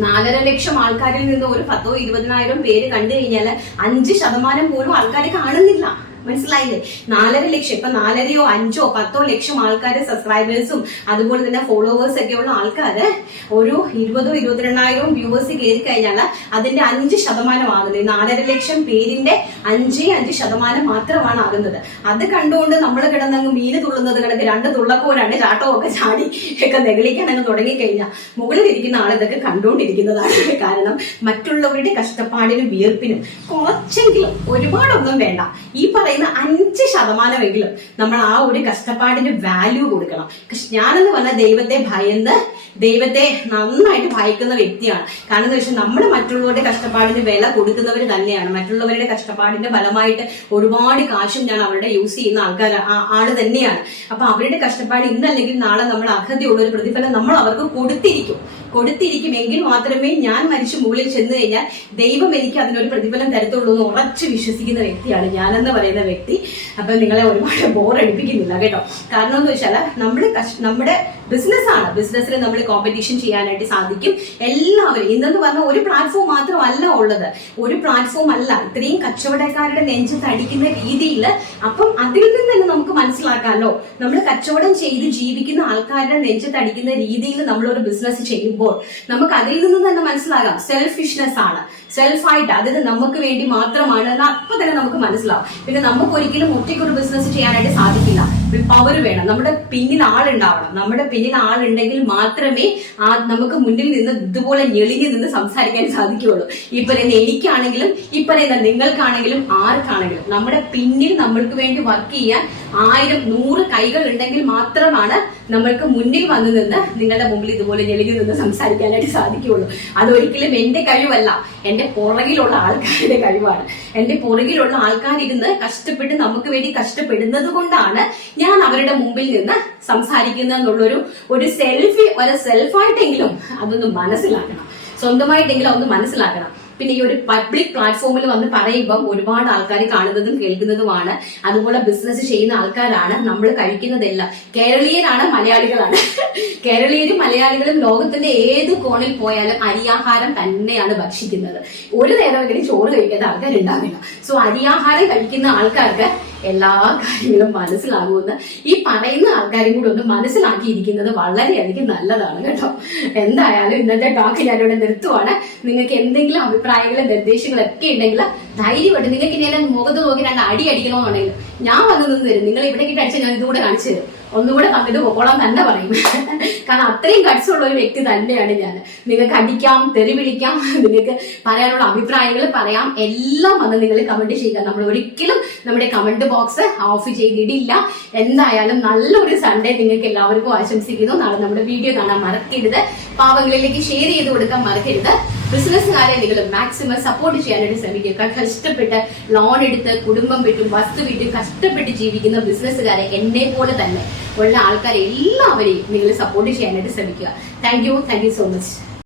4.5 ലക്ഷം ആൾക്കാരിൽ നിന്ന് ഒരു 10,000 20,000 പേര് കണ്ടു കഴിഞ്ഞാൽ 5% പോലും ആൾക്കാരെ കാണുന്നില്ല. മനസ്സിലായില്ലേ? 4.5 ലക്ഷം. ഇപ്പൊ 4.5, 5, 10 ലക്ഷം ആൾക്കാര് സബ്സ്ക്രൈബേഴ്സും അതുപോലെ തന്നെ ഫോളോവേഴ്സ് ഒക്കെ ഉള്ള ആൾക്കാര് ഒരു 20,000 22,000 വ്യൂവേഴ്സ് കയറി കഴിഞ്ഞാൽ അതിന്റെ 5% ആകുന്നത്. 4.5 ലക്ഷം പേരിന്റെ 5% മാത്രമാണ് ആകുന്നത്. അത് കണ്ടുകൊണ്ട് നമ്മൾ കിടന്നങ്ങ് മീന് തുള്ളുന്നത് കിടക്ക് 2 തുള്ളക്കോ 2 ചാട്ടമോ ഒക്കെ ചാടി ഒക്കെ നെഗളിക്കാൻ അങ്ങ് തുടങ്ങിക്കഴിഞ്ഞാൽ മുകളിൽ ഇരിക്കുന്ന ആൾ ഇതൊക്കെ കണ്ടുകൊണ്ടിരിക്കുന്നതാണ്. കാരണം മറ്റുള്ളവരുടെ കഷ്ടപ്പാടിനും വിയർപ്പിനും കുറച്ചെങ്കിലും, ഒരുപാടൊന്നും വേണ്ട, ഈ പറയുന്ന 5% നമ്മൾ ആ ഒരു കഷ്ടപ്പാടിന് വാല്യൂ കൊടുക്കണം. ഞാനെന്ന് പറഞ്ഞാൽ ദൈവത്തെ ഭയന്ന് ദൈവത്തെ നന്നായിട്ട് ഭയക്കുന്ന വ്യക്തിയാണ്. കാരണം എന്താ വെച്ചാൽ നമ്മൾ മറ്റുള്ളവരുടെ കഷ്ടപ്പാടിന് വില കൊടുക്കുന്നവർ തന്നെയാണ്. മറ്റുള്ളവരുടെ കഷ്ടപ്പാടിന്റെ ഫലമായിട്ട് ഒരുപാട് കാശും ഞാൻ അവരുടെ യൂസ് ചെയ്യുന്ന ആള് തന്നെയാണ്. അപ്പൊ അവരുടെ കഷ്ടപ്പാട് ഇന്നല്ലെങ്കിൽ നാളെ നമ്മൾ അർഹതയുള്ള ഒരു പ്രതിഫലം നമ്മൾ അവർക്ക് കൊടുത്തിരിക്കുമെങ്കിൽ മാത്രമേ ഞാൻ മരിച്ചു മുകളിൽ ചെന്ന് കഴിഞ്ഞാൽ ദൈവം എനിക്ക് അതിനൊരു പ്രതിഫലം തരത്തുള്ളൂ എന്ന് ഉറച്ചു വിശ്വസിക്കുന്ന വ്യക്തിയാണ് ഞാനെന്ന് പറയുന്ന വ്യക്തി. അപ്പൊ നിങ്ങളെ ഒരുപാട് ബോറടിപ്പിക്കുന്നില്ല കേട്ടോ. കാരണം എന്ന് വെച്ചാൽ നമ്മുടെ ബിസിനസ്സാണ്. ബിസിനസ്സിൽ നമ്മൾ കോമ്പറ്റീഷൻ ചെയ്യാനായിട്ട് സാധിക്കും. എല്ലാവരും ഇന്നെന്ന് പറഞ്ഞാൽ ഒരു പ്ലാറ്റ്ഫോം മാത്രമല്ല ഉള്ളത്. ഒരു പ്ലാറ്റ്ഫോം അല്ല. ഇത്രയും കച്ചവടക്കാരുടെ നെഞ്ചത്ത് അടിക്കുന്ന രീതിയിൽ അപ്പം അതിൽ നിന്ന് തന്നെ നമുക്ക് മനസ്സിലാക്കാമല്ലോ. നമ്മൾ കച്ചവടം ചെയ്ത് ജീവിക്കുന്ന ആൾക്കാരുടെ നെഞ്ചത്ത് അടിക്കുന്ന രീതിയിൽ നമ്മളൊരു ബിസിനസ് ചെയ്യുമ്പോൾ ചെയ്യുമ്പോൾ നമുക്ക് അതിൽ നിന്ന് തന്നെ മനസ്സിലാകാം സെൽഫിഷ്നെസ് ആണ്, സെൽഫായിട്ട്, അതായത് നമുക്ക് വേണ്ടി മാത്രമാണ് എന്ന് അപ്പൊ തന്നെ നമുക്ക് മനസ്സിലാവും. പിന്നെ നമുക്ക് ഒരിക്കലും ഒറ്റയ്ക്കൊരു ബിസിനസ് ചെയ്യാനായിട്ട് സാധിക്കില്ല. പവർ വേണം, നമ്മുടെ പിന്നിൽ ആളുണ്ടാവണം. നമ്മുടെ പിന്നിൽ ആളുണ്ടെങ്കിൽ മാത്രമേ നമുക്ക് മുന്നിൽ നിന്ന് ഇതുപോലെ ഞെളിഞ്ഞു നിന്ന് സംസാരിക്കാൻ സാധിക്കുകയുള്ളൂ. ഈ പറയുന്ന എനിക്കാണെങ്കിലും ഈ പറയുന്ന നിങ്ങൾക്കാണെങ്കിലും ആർക്കാണെങ്കിലും നമ്മുടെ പിന്നിൽ നമ്മൾക്ക് വേണ്ടി വർക്ക് ചെയ്യാൻ 1000 100 കൈകൾ ഉണ്ടെങ്കിൽ മാത്രമാണ് നമ്മൾക്ക് മുന്നിൽ വന്നു നിന്ന് നിങ്ങളുടെ മുമ്പിൽ ഇതുപോലെ ഞെളിഞ്ഞു നിന്ന് സംസാരിക്കാനായിട്ട് സാധിക്കുകയുള്ളൂ. അതൊരിക്കലും എന്റെ കഴിവല്ല, എന്റെ പുറകിലുള്ള ആൾക്കാരുടെ കഴിവാണ്. എന്റെ പുറകിലുള്ള ആൾക്കാരിരുന്ന് കഷ്ടപ്പെട്ട് നമുക്ക് വേണ്ടി കഷ്ടപ്പെടുന്നത് കൊണ്ടാണ് ഞാൻ അവരുടെ മുമ്പിൽ നിന്ന് സംസാരിക്കുന്നത് എന്നുള്ളൊരു സെൽഫായിട്ടെങ്കിലും അതൊന്ന് മനസ്സിലാക്കണം, സ്വന്തമായിട്ടെങ്കിലും അതൊന്ന് മനസ്സിലാക്കണം. പിന്നെ ഈ ഒരു പബ്ലിക് പ്ലാറ്റ്ഫോമിൽ വന്ന് പറയുമ്പം ഒരുപാട് ആൾക്കാർ കാണുന്നതും കേൾക്കുന്നതുമാണ്. അതുപോലെ ബിസിനസ് ചെയ്യുന്ന ആൾക്കാരാണ്. നമ്മൾ കഴിക്കുന്നതെല്ലാം കേരളീയരാണ്, മലയാളികളാണ്. കേരളീയരും മലയാളികളും ലോകത്തിന്റെ ഏത് കോണിൽ പോയാലും അരിയാഹാരം തന്നെയാണ് ഭക്ഷിക്കുന്നത്. ഒരു നേരമെങ്കിലും ചോറ് കഴിക്കാത്ത ആൾക്കാരുണ്ടാവില്ല. സോ അരിയാഹാരം കഴിക്കുന്ന ആൾക്കാർക്ക് എല്ലാ കാര്യങ്ങളും മനസ്സിലാകുമെന്ന് ഈ പറയുന്ന ആൾക്കാരും കൂടെ ഒന്ന് മനസ്സിലാക്കിയിരിക്കുന്നത് വളരെയധികം നല്ലതാണ് കേട്ടോ. എന്തായാലും ഇന്നത്തെ ടോക്ക് ഞാനിവിടെ നിർത്തുവാണ്. നിങ്ങൾക്ക് എന്തെങ്കിലും അഭിപ്രായങ്ങളും നിർദ്ദേശങ്ങളും ഒക്കെ ഉണ്ടെങ്കിൽ ധൈര്യമായിട്ട് നിങ്ങൾക്ക് ഇനി എന്നെ മുഖത്ത് നോക്കി 2 അടി അടിക്കണമെന്നുണ്ടെങ്കിൽ ഞാൻ വന്നു നിന്ന് തരും. നിങ്ങൾ ഇവിടെ അടിച്ചാൽ ഞാൻ ഇതുകൂടെ കാണിച്ചു തരും, ഒന്നുകൂടെ തന്നിട്ട് പോകോളാം തന്നെ പറയും. കാരണം അത്രയും കട്സ് ഉള്ള ഒരു വ്യക്തി തന്നെയാണ് ഞാൻ. നിങ്ങൾക്ക് അടിക്കാം, തെറി വിളിക്കാം, നിങ്ങൾക്ക് പറയാനുള്ള അഭിപ്രായങ്ങൾ പറയാം, എല്ലാം വന്ന് നിങ്ങൾ കമന്റ് ചെയ്യുക. നമ്മൾ ഒരിക്കലും നമ്മുടെ കമന്റ് ബോക്സ് ഓഫ് ചെയ്തിടില്ല. എന്തായാലും നല്ലൊരു സൺഡേ നിങ്ങൾക്ക് എല്ലാവർക്കും ആശംസിക്കുന്നു. നാളെ നമ്മുടെ വീഡിയോ കാണാൻ മറക്കരുത്, പാവങ്ങളിലേക്ക് ഷെയർ ചെയ്ത് കൊടുക്കാൻ മറക്കരുത്. ബിസിനസ്സുകാരെ നിങ്ങൾ മാക്സിമം സപ്പോർട്ട് ചെയ്യാനായിട്ട് ശ്രമിക്കുക. കഷ്ടപ്പെട്ട് ലോൺ എടുത്ത് കുടുംബം വിട്ടും വസ്തു വിട്ടും കഷ്ടപ്പെട്ട് ജീവിക്കുന്ന ബിസിനസ്സുകാരെ എന്നെ പോലെ തന്നെ ഉള്ള ആൾക്കാരെ എല്ലാവരെയും നിങ്ങൾ സപ്പോർട്ട് ചെയ്യാനായിട്ട് ശ്രമിക്കുക. Thank you so much.